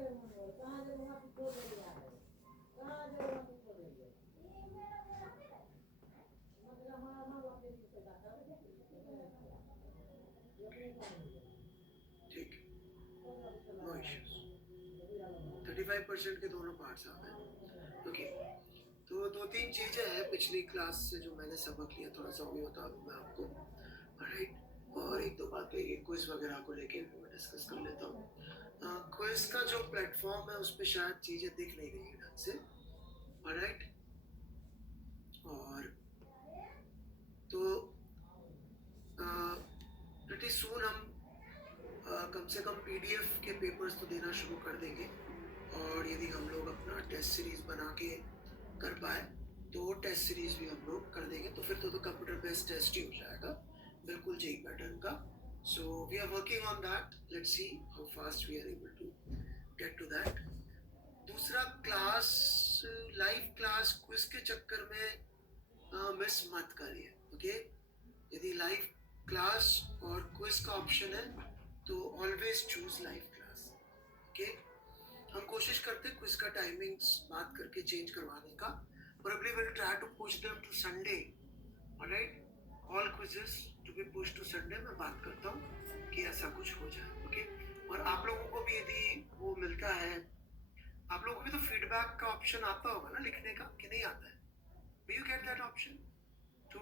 ठीक, no issues. 35% के दोनों पार्ट्स आ गए। ओके, तो दो तीन चीज़ें हैं पिछली क्लास से जो मैंने सबक लिया, थोड़ा सा वो भी बता दूँ मैं आपको। ऑलराइट, और एक दो बातें ये क्विज वगैरह को लेके भी मैं डिस्कस कर लेता हूँ। क्विज का जो प्लेटफॉर्म है उस पर शायद चीज़ें दिख नहीं रही है ढंग से। ऑलराइट, और तो प्रीटी सून हम कम से कम पीडीएफ के पेपर्स तो देना शुरू कर देंगे, और यदि हम लोग अपना टेस्ट सीरीज बना के कर पाए तो टेस्ट सीरीज भी हम लोग कर देंगे, तो फिर तो कंप्यूटर बेस्ड टेस्ट ही हो जाएगा, बिल्कुल जेई पैटर्न का। So we are working on that, let's see how fast we are able to get to that. दूसरा, क्लास, लाइव क्लास क्विज के चक्कर में मिस मत करिए, ओके? यदि लाइव क्लास और क्विज का ऑप्शन है तो always choose live class, okay? हम कोशिश करते हैं क्विज का टाइमिंग्स बात करके चेंज करवाने का, probably we'll try to push them to Sunday, alright? All quizzes to be pushed to Sunday, मैं बात करता हूँ कि ऐसा कुछ हो जाए, ओके? और आप लोगों को भी यदि वो मिलता है, आप लोगों को भी तो फीडबैक का ऑप्शन आता होगा ना लिखने का, कि नहीं आता है? Do you get that option to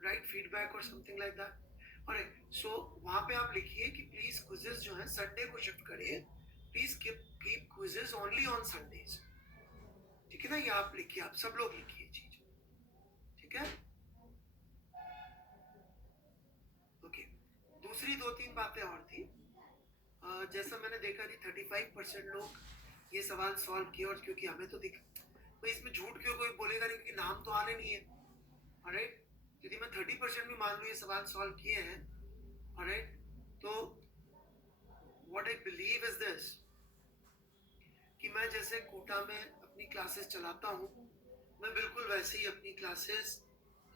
write feedback or something like that? और सो वहाँ पे आप लिखिए कि प्लीज क्विजेस जो है संडे को शिफ्ट करिए, please keep quizzes only on Sundays, ठीक है ना? ये आप लिखिए, आप सब लोग लिखिए चीज, ठीक है? ओके, दूसरी दो तीन बातें और थी। जैसा मैंने देखा थी 35% लोग ये सवाल सॉल्व किए, और क्योंकि हमें तो दिख, तो इसमें झूठ क्यों कोई बोलेगा नहीं, क्योंकि नाम तो आने नहीं है, ऑलराइट? यदि मैं 30% भी मान लूँ ये सवाल सॉल्व किए हैं, ऑलराइट, तो what I believe is this, कि मैं जैसे कोटा में अपनी क्लासेस चलाता हूँ, मैं बिल्कुल वैसे ही अपनी classes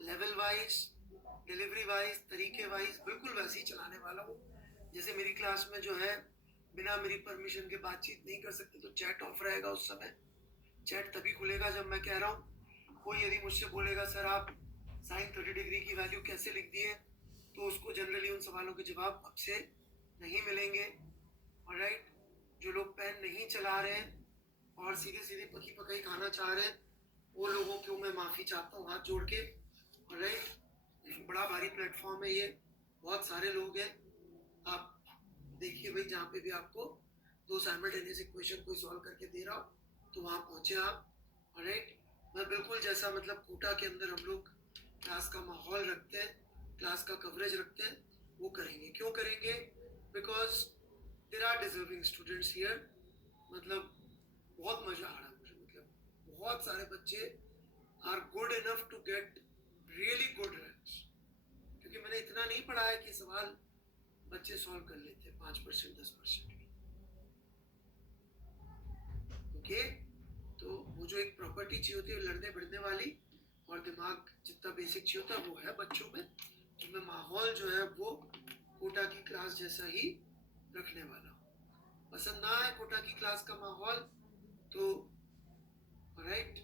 level wise, delivery wise, तरीके वाइज बिल्कुल वैसे ही चलाने वाला हूँ। जैसे मेरी क्लास में जो है बिना मेरी परमिशन के बातचीत नहीं कर सकते, तो चैट ऑफ रहेगा उस समय। चैट तभी खुलेगा जब मैं कह रहा हूँ। कोई यदि मुझसे बोलेगा सर आप साइन 30 डिग्री की वैल्यू कैसे लिख दिए, तो उसको जनरली उन सवालों के जवाब अब से नहीं मिलेंगे, ऑलराइट? जो लोग पेन नहीं चला रहे हैं और सीधे सीधे पकी पकाई खाना चाह रहे हैं, वो लोगों को मैं माफ़ी चाहता हूँ हाथ जोड़ के, ऑलराइट? बड़ा भारी प्लेटफॉर्म है ये, बहुत सारे लोग हैं। आप देखिए भाई, जहाँ पे भी आपको दो साइमल्टेनियस इक्वेशन कोई सॉल्व करके दे रहा हो तो वहाँ पहुँचे आप, ऑलराइट? मैं बिल्कुल जैसा मतलब कोटा के अंदर हम लोग क्लास का माहौल रखते हैं, क्लास का कवरेज रखते हैं, वो करेंगे। क्यों करेंगे? Because there are deserving students here. मतलब बहुत मजा आ रहा है मुझे, मतलब बहुत सारे बच्चे are good enough to get really good ranks, क्योंकि मैंने इतना नहीं पढ़ाया कि सवाल बच्चे सॉल्व कर लेते 5% 10%, ओके? तो वो जो एक प्रॉपर्टी चाहिए होती है लड़ने भिड़ने वाली, और दिमाग जितना बेसिक चाहिए होता है वो है बच्चों में, तो मैं माहौल जो है वो कोटा की क्लास जैसा ही रखने वाला हूँ। पसंद ना आए कोटा की क्लास का माहौल तो राइट,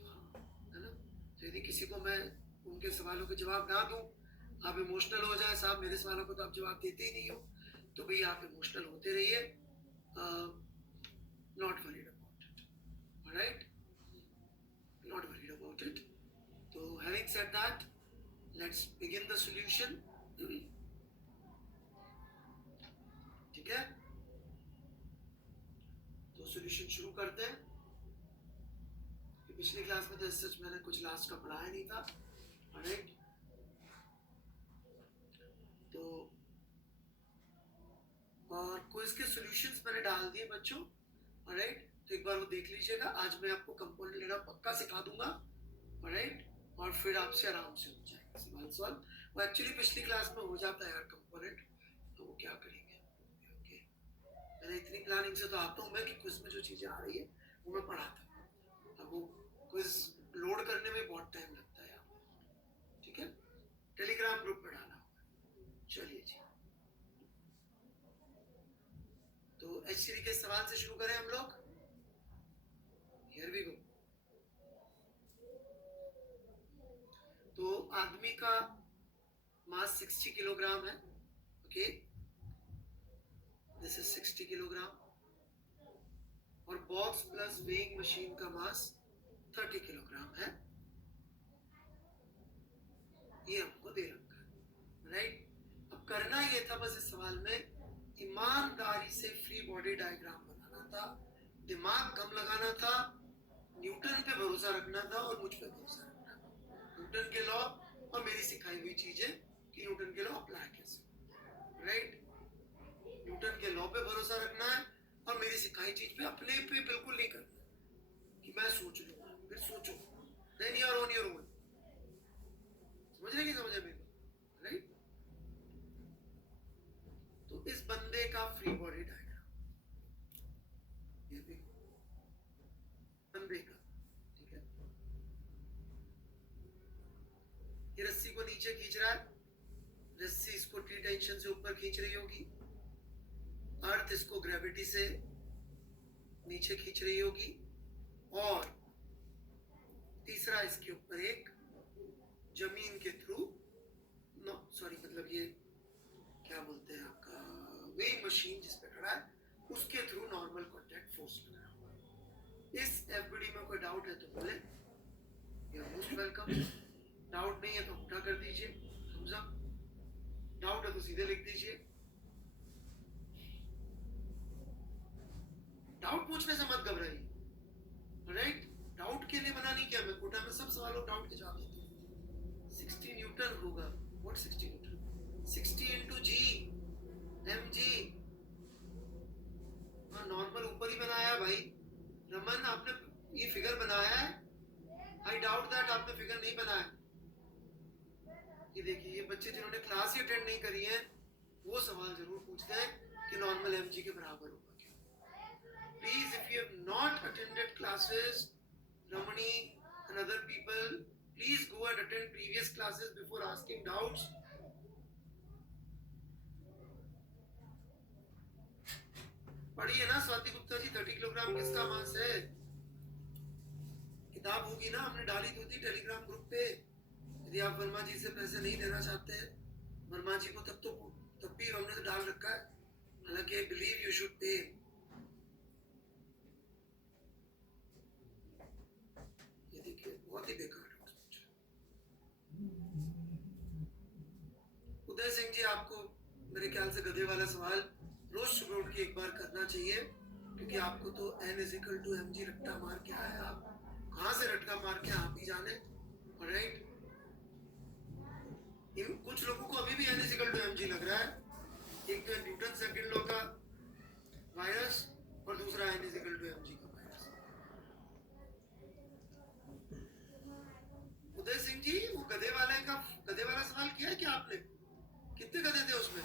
है ना? तो यदि किसी को मैं उनके सवालों के जवाब ना दूं, आप इमोशनल हो जाए, साहब मेरे सवालों को तो आप जवाब देते ही नहीं हो, तो भाई आप इमोशनल होते रहिए, not worried about it, alright? Not worried about it. तो having said that, let's begin the solution, ठीक है? तो सॉल्यूशन शुरू करते हैं। पिछली क्लास में तो सच मैंने कुछ लास्ट का पढ़ाया नहीं था, ऑलराइट? तो और क्विज के सॉल्यूशंस मैंने डाल दिए बच्चों, ऑलराइट? तो एक बार वो देख लीजिएगा। आज मैं आपको कंपोनेंट लेना पक्का सिखा दूंगा, ऑलराइट? और फिर आपसे आराम से हो जाएगा सवाल सॉल्व। वो एक्चुअली पिछली क्लास में हो जाता है यार कंपोनेंट, तो वो क्या करेंगे, ओके? मैंने इतनी प्लानिंग से तो आता हूँ मैं कि क्विज में जो चीजें आ रही है वो मैं पढ़ाता हूँ। अब वो क्विज लोड करने में बहुत टाइम लगता है यहाँ पे, ठीक है? टेलीग्राम ग्रुप में डाला होगा। चलिए जी, तो एचसीडी के सवाल से शुरू करें हम लोग। We go. तो आदमी का मास 60 किलोग्राम है, ओके, दिस इज 60 किलोग्राम, और बॉक्स प्लस वेइंग मशीन का मास 30 किलोग्राम है, ये हमको दे रखा है, राइट। अब करना ये था बस इस सवाल में ईमानदारी से फ्री बॉडी डायग्राम बनाना था, दिमाग कम लगाना था, न्यूटन पे भरोसा रखना था और मुझ पे भरोसा रखना था, न्यूटन के लॉ और मेरी सिखाई हुई चीजें कि न्यूटन के लॉ अप्लाई कैसे, राइट। न्यूटन के लॉ पे भरोसा रखना है और मेरी सिखाई चीज पे अपने पे बिल्कुल नहीं करना कि मैं सोच लूंगा, फिर सोचो, then you are on your own. समझ रहे कि समझे मेरे को, राइट। तो इस बंदे का फ्री बॉडी डायग्राम, ये भी बंदे का, ठीक है, ये रस्सी को नीचे खींच रहा है, रस्सी इसको टी टेंशन से ऊपर खींच रही होगी, अर्थ इसको ग्रेविटी से नीचे खींच रही होगी, और तीसरा इसके ऊपर एक जमीन के थ्रू, नो सॉरी, मतलब ये क्या बोलते हैं आपका वेइंग मशीन जिस पे खड़ा है उसके थ्रू नॉर्मल कांटेक्ट फोर्स लग रहा है। इस एफबीडी में कोई डाउट है तो बोले, you are most welcome. Doubt नहीं है तो उल्टा कर दीजिए, समझा। डाउट है तो सीधे लिख दीजिए। डाउट पूछने से मत घबराइए, राइट। डाउट के लिए बना नहीं किया मैं, कोटा में सब सवालों डाउट के जवाब देते हैं। 60 न्यूटन होगा, what 60 Newton, 60 into g mg, normal ऊपर ही बनाया है भाई। रमन आपने ये फिगर बनाया है, आई डाउट दैट आपने फिगर नहीं बनाया। ये देखिए, ये बच्चे जिन्होंने क्लास ही अटेंड नहीं करी है वो सवाल जरूर पूछते हैं कि नॉर्मल mg के बराबर होगा क्या। Please if you have not attended classes, Ramani and other people, please go and attend previous classes before asking doubts. पढ़िए ना स्वाति गुप्ता जी, 30 किलोग्राम किसका मास है, किताब होगी ना, हमने डाली तो थी टेलीग्राम ग्रुप पे। यदि आप वर्मा जी से पैसे नहीं देना चाहते हैं, वर्मा जी को तब भी हमने तो डाल रखा है, हालांकि I believe you should pay. ये देखिए बहुत ही बेकार है। उदय सिंह जी, आपको मेरे ख्याल से गधे वाला सवाल रोज सुबह उठ के एक बार करना चाहिए, क्योंकि आपको तो n = mg रट्टा मार के आया, आप कहाँ से रट्टा मार के आप ही जाने, राइट। कुछ लोगों को अभी भी n = mg लग रहा है, एक तो न्यूटन सेकंड लॉ का वायरस और दूसरा n = mg का वायरस। उदय सिंह जी, वो गधे वाला सवाल किया है क्या आपने, कितने गधे थे उसमें।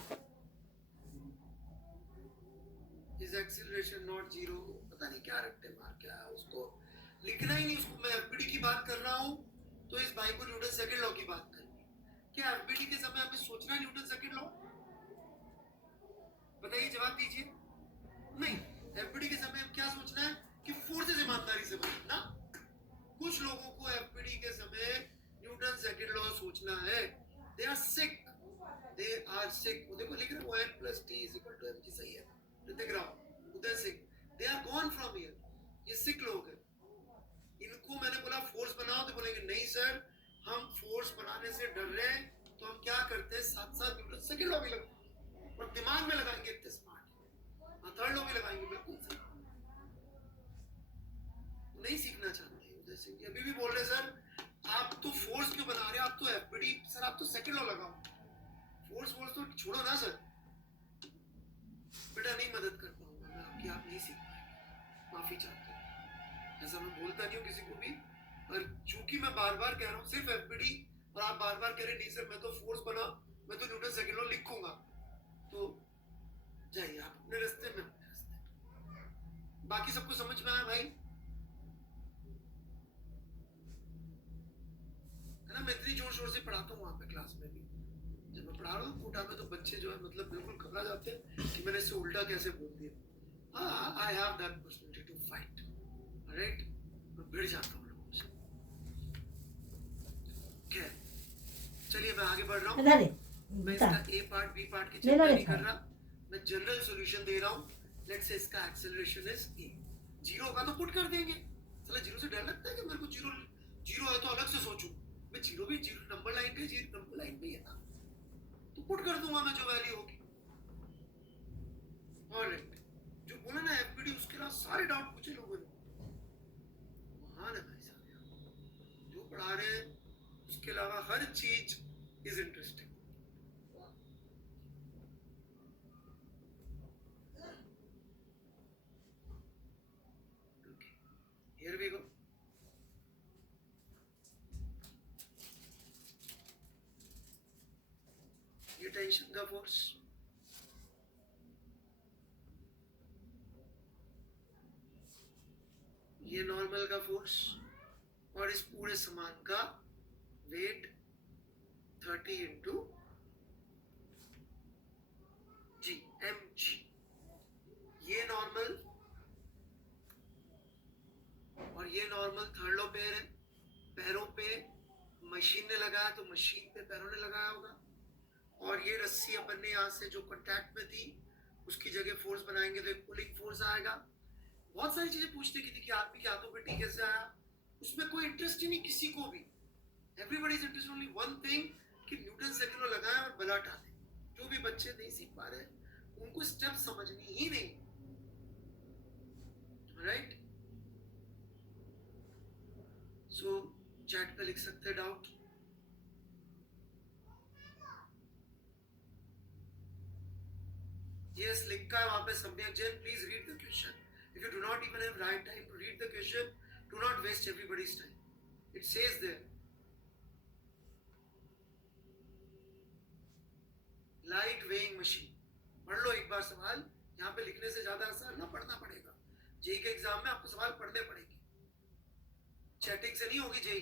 Is acceleration not zero, पता नहीं क्या रट्टे मार के आया, उसको लिखना ही नहीं। उसको मैं एफबीडी की बात कर रहा हूँ तो इस भाई को न्यूटन सेकंड लॉ की बात करनी। क्या एफबीडी के समय हमें सोचना है न्यूटन सेकंड लॉ, बताइए, जवाब दीजिए। नहीं, एफबीडी के समय क्या सोचना है कि फोर्सेस ईमानदारी से बना। कुछ लोगों को एफबीडी के समय न्यूटन सेकंड लॉ सोचना है, they are sick, they are sick. वो देखो लिख रहे हो n + t = mg, सही है Hrithik Rao, Uday Singh, they are gone from here, ये सिक लोग हैं। इनको मैंने बोला फोर्स बनाओ तो बोलेंगे नहीं सर, हम फोर्स बनाने से डर रहे हैं, तो हम क्या करते हैं, साथ साथ न्यूटन सेकंड लॉ भी लगाएंगे और दिमाग में लगाएंगे, इतने स्मार्ट। हाँ, थर्ड लॉ भी लगाएंगे, बिल्कुल सही। नहीं सीखना चाहते उदय सिंह जी, अभी भी बोल रहे सर आप तो फोर्स क्यों बना रहे हो, आप तो एफबीडी, सर आप तो सेकंड लॉ लगाओ, फोर्स तो छोड़ो ना सर। बेटा नहीं मदद कर पाऊंगा मैं आपकी, आप नहीं सीख पाएंगे, माफी चाहता हूँ। ऐसा मैं बोलता नहीं हूँ किसी को भी, पर चूंकि मैं बार बार कह रहा हूँ सिर्फ एफबीडी, और आप बार बार कह रहे नहीं सर मैं तो फोर्स बना, मैं तो न्यूटन सेकंड लॉ लिखूंगा, तो जाइए आप अपने रास्ते में, अपने रास्ते। बाकी सबको समझ में आया भाई, है ना। मैं इतनी जोर शोर से पढ़ाता हूँ वहां पे क्लास में भी, जब मैं पढ़ा रहा हूँ कोटा में तो बच्चे जो है मतलब बिल्कुल घबरा जाते हैं कि मैंने इससे उल्टा कैसे बोल दिया। हाँ, I have that personality to fight, right. मैं इधर दे मैं चल इसका ए पार्ट बी पार्ट की ले लो चिंता रे नहीं कर साहब। रहा, मैं जनरल सॉल्यूशन दे रहा हूँ। लेट्स से इसका एक्सेलरेशन इज ए। जीरो का तो पुट कर देंगे। चलो जीरो से डर लगता है कि मेरे को जीरो जीरो है तो अलग से सोचूं। मैं जीरो भी जीरो नंबर लाइन पे जीरो नंबर लाइन पे ही है ना, तो पुट कर दूंगा मैं जो वैल्यू होगी। ऑलराइट, जो बोला ना एफपीडी, उसके अलावा सारे डाउट पूछे लोगों ने। महान है भाई साहब, जो पढ़ा रहे हैं उसके अलावा हर चीज is interesting. Here we go. ये टेंशन का फोर्स, ये नॉर्मल का फोर्स, और इस पूरे सामान का weight 30 into g m g. ये नॉर्मल और ये नॉर्मल थर्ड लो पैर है। पैरों पे मशीन ने लगाया तो मशीन पे पैरों ने लगाया होगा, और ये रस्सी अपन ने यहाँ से जो कांटेक्ट में थी उसकी जगह फोर्स बनाएंगे तो एक पुलिंग फोर्स आएगा। बहुत सारी चीजें पूछने की थी कि आदमी के हाथों पे टी कैसे आया, उसमें कोई इंटरेस्ट ही नहीं किसी को भी। Everybody is interested only one thing कि न्यूटन सेकंड लो लगाए और बल हटा दे। जो भी बच्चे नहीं सीख पा रहे उनको स्टेप समझनी ही नहीं, राइट? सो चैट पे लिख सकते हैं डाउट। यस लिखा है वहां पे Samyak Jain, please read the question. If you do not even have right time to read the question, do not waste everybody's time, it says there. Light weighing machine, पढ़ लो एक बार सवाल, यहाँ पे लिखने से ज्यादा आसान ना पढ़ना पड़ेगा। जेई के एग्जाम में आपको सवाल पढ़ने पड़ेंगे, चैटिंग से नहीं होगी JEE.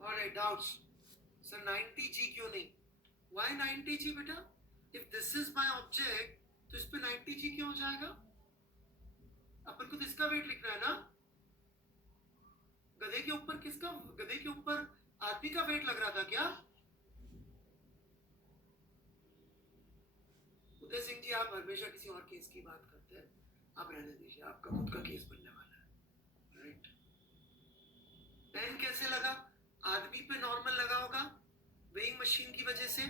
Alright, doubts? Sir 90g क्यों नहीं? व्हाई 90g बेटा? If this is my object तो इस पे 90g क्यों हो जाएगा? अपन को तो इसका वेट लिखना है ना। गधे के ऊपर किसका, गधे के ऊपर आदमी का वेट लग रहा था क्या? उदय सिंह जी, आप हमेशा किसी और केस की बात करते हैं, आप रहने दीजिए, आपका खुद का केस बनने वाला है, राइट? पेन कैसे लगा? आदमी पे नॉर्मल लगा होगा वेइंग मशीन की वजह से,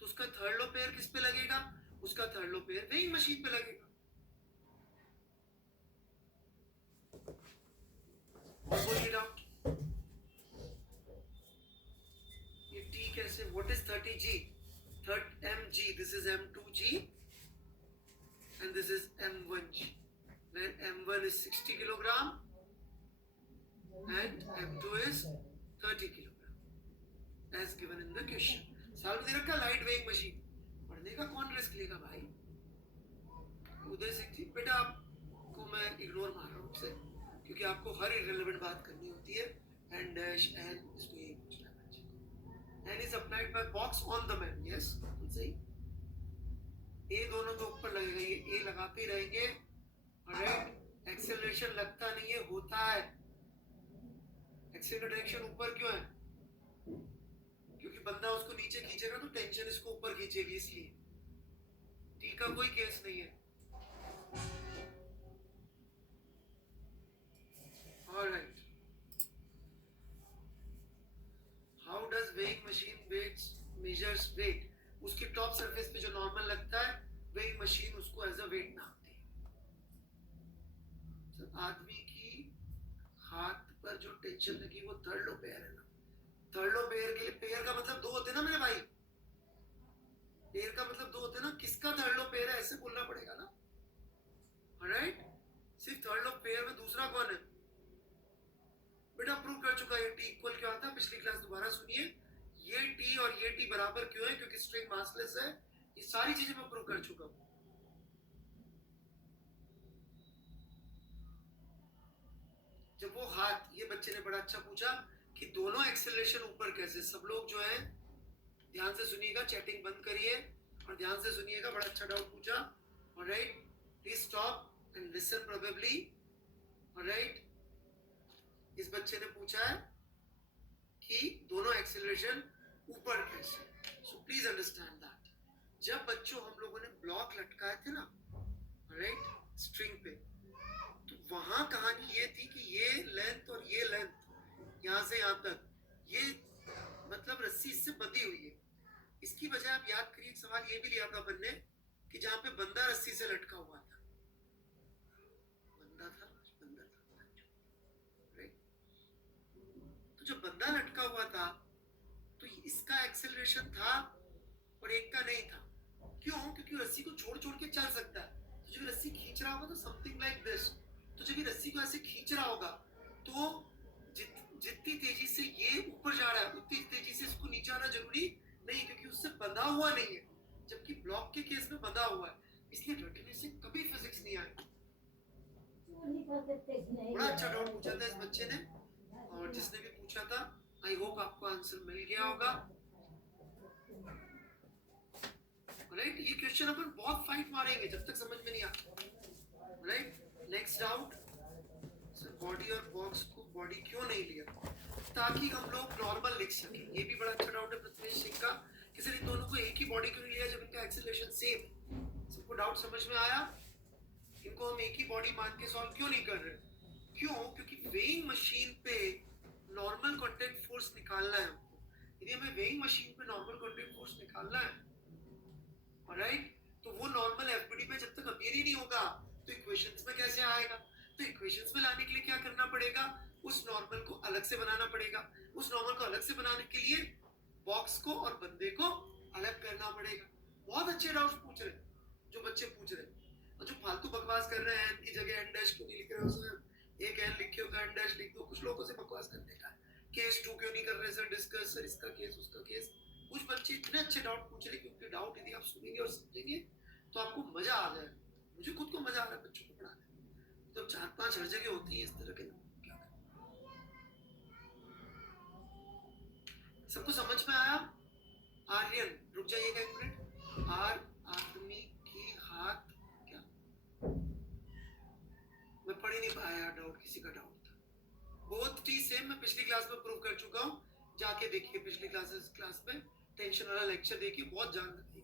तो उसका थर्ड लो पेयर किस पे लगेगा? उसका थर्ड लो पेयर वेइंग मशीन पे लगेगा। और बोलिए डाउट। ये टी कैसे? What is 30g? Third mg, this is m2g and this is m1g, where m1 is 60 kilogram and m2 is 30 kilogram as given in the question. सवाल दे रखा light weighing machine, पढ़ने का कौन रिस्क लेगा भाई? उदय सिंह जी बेटा, आपको मैं इग्नोर मार रहा हूँ आपसे, क्योंकि आपको हर इररिलेवेंट बात करनी होती है। एंड डैश एंड इसको यही पूछना है बच्चे को। And is applied by box on the man, yes सही। ए दोनों के ऊपर लगेगा, ये ए लगाते ही रहेंगे, राइट? एक्सेलरेशन लगता नहीं है, होता है। एक्सेलरेशन ऊपर क्यों है? क्योंकि बंदा उसको नीचे खींचेगा तो टेंशन इसको ऊपर खींचेगी, इसलिए। टी का कोई केस नहीं है। Alright, how does weighing machine weights measures weight? उसकी टॉप सरफेस पे जो नॉर्मल लगता है, वेइंग मशीन उसको एज अ वेट नापती है। तो आदमी की हाथ पर जो टेंशन लगी वो थर्ड लो पेयर है ना। थर्ड लो पेयर के लिए, पेयर का मतलब दो होते ना मेरे भाई, पेयर का मतलब दो होते ना। किसका थर्ड लो पेयर है ऐसे बोलना पड़ेगा ना, ऑलराइट? सिर्फ थर्ड लो पेयर में दूसरा कौन है? बेटा प्रूव कर चुका है, टी इक्वल क्या आता है, पिछली क्लास दोबारा सुनिए। ये टी और ये टी बराबर क्यों है? क्योंकि स्ट्रिंग मासलेस है। ये सारी चीजें मैं प्रूव कर चुका हूं। जब वो हाथ, ये बच्चे ने बड़ा अच्छा पूछा कि दोनों एक्सेलरेशन ऊपर कैसे। सब लोग जो है ध्यान से सुनिएगा, चैटिंग बंद करिए और ध्यान से सुनिएगा, बड़ा अच्छा डाउट पूछा। Alright, please stop and listen probably. Right. इस बच्चे ने पूछा है कि दोनों एक्सेलरेशन ऊपर कैसे। सो प्लीज अंडरस्टैंड दैट जब बच्चों हम लोगों ने ब्लॉक लटकाए थे ना, राइट, स्ट्रिंग पे, तो वहां कहानी ये थी कि ये लेंथ और ये लेंथ यहां से यहां तक, ये मतलब रस्सी इससे बंधी हुई है। इसकी वजह आप याद करिए, एक सवाल ये भी लिया था अपन ने कि जहां पे बंदा रस्सी से लटका हुआ था, बंदा था, बंदा था, राइट। तो जब बंदा लटका हुआ था तो इसका एक्सेलरेशन था और एक का नहीं था। क्यों? क्योंकि रस्सी को छोड़ छोड़ के चल सकता है। तो जब रस्सी खींच रहा होगा तो समथिंग लाइक दिस, तो जब ये रस्सी को ऐसे खींच रहा होगा तो जितनी तेजी से ये ऊपर जा रहा है उतनी तेजी से इसको नीचे आना जरूरी नहीं, क्योंकि उससे बंधा हुआ नहीं है, जबकि ब्लॉक के केस में बंधा हुआ है। इसलिए रटने से कभी फिजिक्स नहीं आएगी। बड़ा अच्छा डाउट पूछा था इस बच्चे ने, और जिसने भी पूछा था आई होप आपको आंसर मिल गया होगा, राइट। ये क्वेश्चन अपन बहुत फाइट मारेंगे जब तक समझ में नहीं आता, right. Next doubt, sir body और बॉक्स को बॉडी क्यों नहीं लिया? ताकि हम लोग नॉर्मल लिख सके। ये भी बड़ा अच्छा डाउट है प्रथमेश सिंह का कि सर इन दोनों को एक ही बॉडी क्यों नहीं लिया जब इनका एक्सेलरेशन सेम है। सबको डाउट समझ में आया? इनको हम एक ही बॉडी मान के सॉल्व क्यों नहीं कर रहे? क्यों? क्योंकि वेइंग मशीन पे नॉर्मल कांटेक्ट फोर्स निकालना है हमको। यदि हमें वेइंग मशीन पे नॉर्मल कांटेक्ट फोर्स निकालना है, राइट, तो वो नॉर्मल एफबीडी पे जब तक अपीयर ही नहीं होगा तो इक्वेशंस में कैसे आएगा? तो इक्वेशंस में लाने के लिए क्या करना पड़ेगा? उस नॉर्मल को अलग से बनाना पड़ेगा। उस नॉर्मल को अलग से बनाने के लिए बॉक्स को और बंदे को अलग करना पड़ेगा। बहुत अच्छे डाउट्स पूछ रहे जो बच्चे पूछ रहे, और जो फालतू बकवास कर रहे हैं की जगह एन डैश क्यों नहीं लिख रहे हो सर, एक एन लिखे होगा एन डैश लिख दो। कुछ लोगों से बकवास करने का केस 2 क्यों नहीं कर रहे सर डिस्कस, सर इसका केस उसका केस। कुछ बच्चे इतने अच्छे डाउट पूछ रहे क्योंकि डाउट यदि आप सुनेंगे और समझेंगे तो आपको मजा आ जाएगा। मुझे खुद को मजा आ रहा है बच्चों को पढ़ाने। तो 4-5 हर जगह होती है इस तरह के। सबको समझ में आया? आर्यन रुक जाइएगा एक मिनट। आदमी के हाथ क्या? मैं पढ़ ही नहीं पाया डाउट, किसी का डाउट था। बोथ टी सेम मैं पिछली क्लास में प्रूव कर चुका हूँ, जाके देखिए पिछली क्लास में टेंशन वाला लेक्चर देखिए, बहुत जान लगी।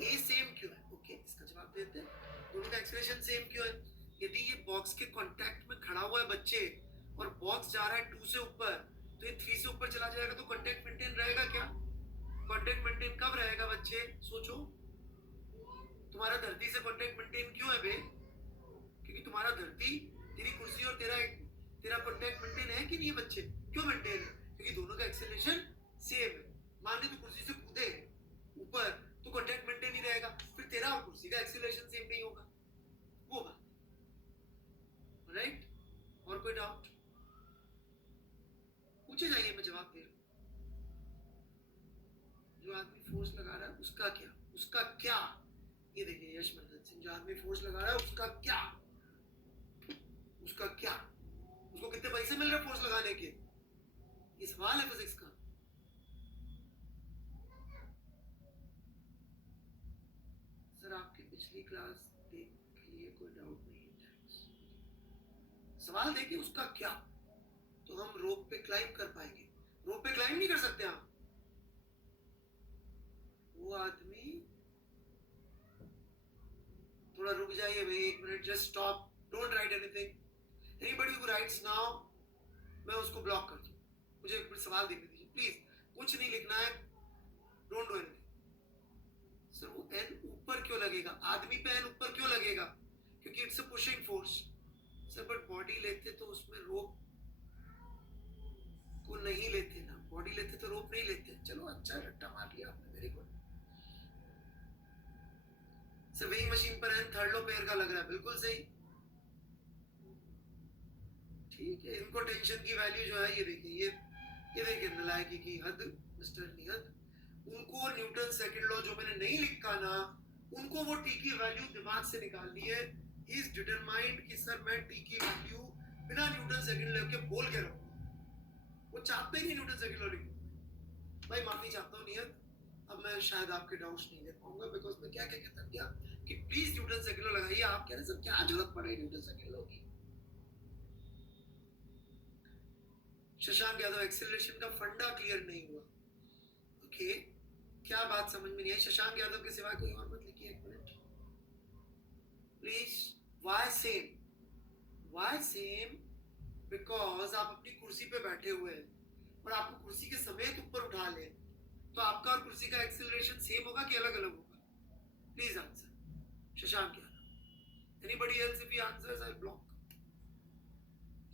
ए सेम क्यों है? ओके, इसका जवाब देते हैं। दोनों का एक्सप्रेशन सेम क्यों है? यदि ये बॉक्स के कांटेक्ट में खड़ा हुआ है बच्चे और बॉक्स जा रहा है 2 से ऊपर, तो ये 3 से ऊपर चला जाएगा तो कांटेक्ट मेंटेन रहेगा क्या? कांटेक्ट मेंटेन कब रहेगा बच्चे? सोचो, तुम्हारा धरती से कांटेक्ट मेंटेन क्यों है बे? क्योंकि तुम्हारा धरती, तेरी कुर्सी और तेरा कांटेक्ट मेंटेन है कि नहीं है बच्चे? क्यों मेंटेन है? क्योंकि दोनों का एक्सेलरेशन सेम है। मान ली तो कुर्सी से कूदे ऊपर तो कांटेक्ट मेंटेन नहीं रहेगा, फिर तेरा और कुर्सी का एक्सेलरेशन सेम नहीं होगा। वो बात, राइट। और कोई डाउट पूछे जाइए, मैं जवाब दे रहा हूं। जो आदमी फोर्स लगा रहा है उसका क्या? उसका क्या? ये देखिए यशवर्धन सिंह, जो आदमी फोर्स लगा रहा है उसका क्या? उसका क्या? उसको कितने पैसे मिल रहे हैं फोर्स लगाने के? ये सवाल है फिजिक्स का। सर आपकी पिछली क्लास देख लिए, कोई डाउट नहीं, थैंक्स। सवाल देखिए उसका क्या, तो हम रोप पे क्लाइंब कर पाएंगे। रोप पे क्लाइंब नहीं कर सकते हम। वो आदमी, थोड़ा रुक जाइए भाई, एक minute, just stop, don't write anything. Anybody who rights now, मैं उसको ब्लॉक कर दूं। मुझे एक सवाल देखने दीजिए प्लीज, कुछ नहीं लिखना है, डोंट डू एनीथिंग। सर वो एन ऊपर क्यों लगेगा? आदमी पे एन ऊपर क्यों लगेगा? क्योंकि it's a pushing force. Sir but body लेते तो उसमें रोप को नहीं लेते ना, बॉडी लेते तो रोप नहीं लेते। चलो अच्छा रट्टा मार लिया आपने, very good. Sir weighing machine पर एन थर्ड लो पेयर का लग रहा है, बिल्कुल सही, ठीक है। इनको टेंशन की वैल्यू जो है ये देखिए, ये देखिए नलायकी की हद मिस्टर निहद। उनको न्यूटन सेकंड लॉ जो मैंने नहीं लिखा ना, उनको वो टी की वैल्यू दिमाग से निकालनी है। ही इज डिटरमाइंड कि सर मैं टी की वैल्यू बिना न्यूटन सेकंड लॉ के बोल के रहूं। वो चाहते ही नहीं न्यूटन सेकंड लॉ लिखो। भाई माफी चाहता हूँ नियत, अब मैं शायद आपके डाउट्स नहीं ले पाऊंगा बिकॉज मैं क्या क्या कहता क्या कि प्लीज न्यूटन सेकंड लॉ लगाइए। आप कह रहे सर क्या जरूरत पड़ रही न्यूटन सेकंड लॉ की। शशांक यादव एक्सेलरेशन का फंडा क्लियर नहीं हुआ। ओके क्या बात समझ में नहीं आई? शशांक यादव के सिवाय कोई और मत लिखिए, एक minute please. Why same? Why same because आप अपनी कुर्सी पे बैठे हुए हैं और आपको कुर्सी के समेत ऊपर उठा ले तो आपका और कुर्सी का एक्सेलरेशन सेम होगा कि अलग अलग होगा? Please answer. Shashank Yadav. Anybody else if he answers I block.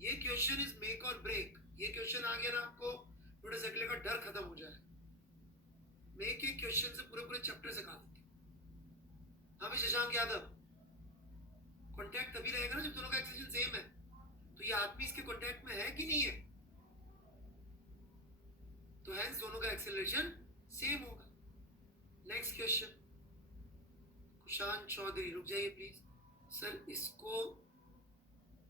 ये क्वेश्चन इज मेक और ब्रेक। ये क्वेश्चन आ गया ना आपको न्यूटन सेकंड लॉ का डर खत्म हो जाए। मैं एक एक क्वेश्चन से पूरे पूरे चैप्टर सिखा देती हूँ। हाँ भाई शशांक यादव, कॉन्टैक्ट तभी रहेगा ना जब दोनों का एक्सेलरेशन सेम है। तो ये आदमी इसके कॉन्टैक्ट में है कि नहीं है? तो हेंस दोनों का एक्सेलरेशन सेम होगा। नेक्स्ट क्वेश्चन कुशांत चौधरी, रुक जाइए प्लीज। सर इसको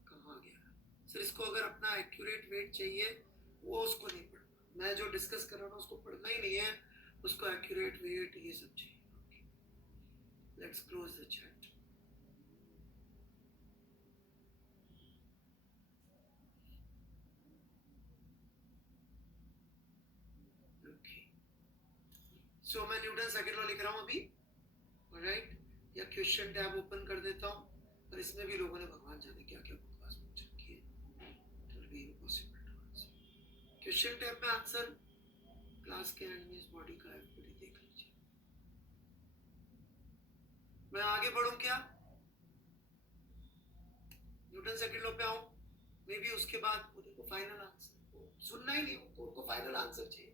कहाँ गया? सर इसको अगर अपना एक्यूरेट वेट चाहिए वो उसको नहीं पढ़ना। मैं जो डिस्कस कर रहा हूँ उसको पढ़ना ही नहीं है, उसको एक्यूरेट वेट ये सब चाहिए। Let's close the chat. So मैं न्यूटन सेकंड लॉ लिख रहा हूं अभी। ऑलराइट, या क्वेश्चन टैब ओपन कर देता हूं। और इसमें भी लोगों ने भगवान जाने क्या क्या बकवास पूछ रखी है। It will be impossible to answer. Question tab में आंसर क्लास के एंड में इस बॉडी का एफबीडी देख लीजिए। मैं आगे बढ़ूं क्या? न्यूटन सेकंड लॉ पे आऊं मे बी उसके बाद उनको फाइनल आंसर सुनना ही नहीं, उनको फाइनल आंसर चाहिए।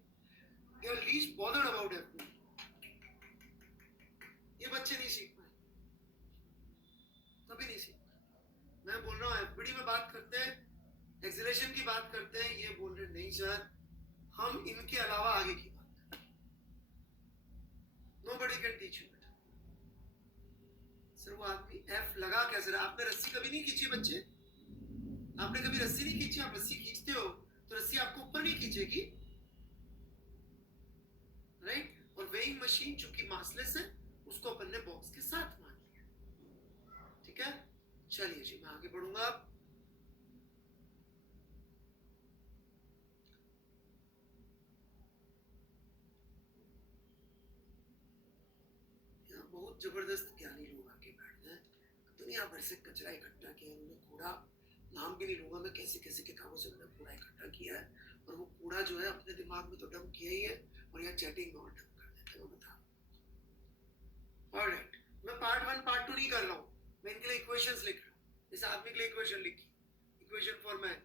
They are least bothered about FBD. ये बच्चे नहीं सीख पाए, कभी नहीं सीख पाए। मैं बोल रहा हूँ एफबीडी में बात करते हैं, एक्सेलरेशन की बात करते हैं, ये बोल रहे नहीं सर हम इनके अलावा आगे की बात करें। नोबडी कैन टीच यू बेटा। सर वो आदमी एफ लगा कैसे रहा? आपने रस्सी कभी नहीं खींची बच्चे? आपने कभी रस्सी नहीं खींची? आप रस्सी खींचते हो तो रस्सी आपको ऊपर नहीं खींचेगी, राइट? और वेइंग मशीन चूंकि मासलेस है उसको अपन ने बॉक्स के साथ मान लिया। ठीक है, चलिए जी मैं आगे बढ़ूंगा। यहाँ बहुत जबरदस्त ज्ञानी लोग आके बैठते हैं, दुनिया भर से कचरा इकट्ठा किया उन्होंने। कूड़ा नाम भी नहीं लूंगा मैं, कैसे कैसे के कामों से उन्होंने कूड़ा इकट्ठा किया है। और वो कूड़ा जो है अपने दिमाग में तो डंप किया ही है और यहाँ चैटिंग में और डंप कर देते हैं, वो बता। ऑलराइट, मैं पार्ट 1 पार्ट 2 नहीं कर रहा हूँ, मैं इनके लिए इक्वेशंस लिख रहा हूँ। इस आदमी के लिए इक्वेशन लिखी, equation for man.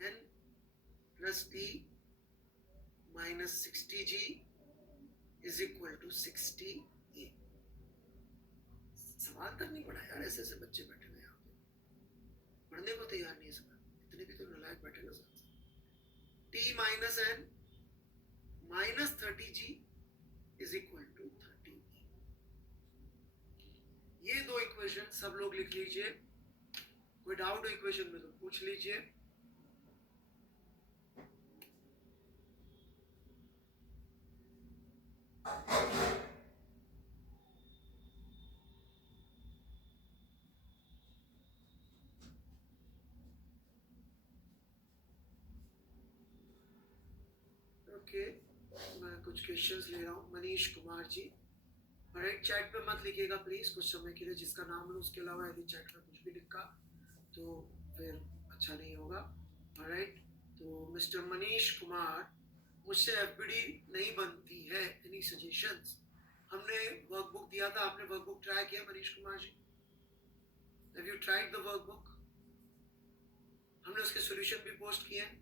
n plus t minus 60g is equal to 60a। सवाल तक नहीं पढ़ा यार, ऐसे ऐसे बच्चे बैठे हुए यहाँ पे पढ़ने को तैयार नहीं है। सवाल इतने भी तो नालायक बैठे ना साथ। t minus n minus 30g is equal to 30a। ये दो इक्वेशन सब लोग लिख लीजिए। कोई डाउट हो इक्वेशन में तो पूछ लीजिए। ओके, मैं कुछ क्वेश्चंस ले रहा हूँ। मनीष कुमार जी, राइट, चैट पे मत लिखिएगा प्लीज कुछ समय के लिए, जिसका नाम लो उसके अलावा यदि चैट में कुछ भी लिखा तो फिर अच्छा नहीं होगा। राइट, तो मिस्टर मनीष कुमार, मुझसे एफबीडी नहीं बनती है, एनी सजेशंस? हमने वर्कबुक दिया था, आपने वर्कबुक ट्राई किया Manish Kumar ji? Have you tried the workbook? हमने उसके सॉल्यूशन भी पोस्ट किए हैं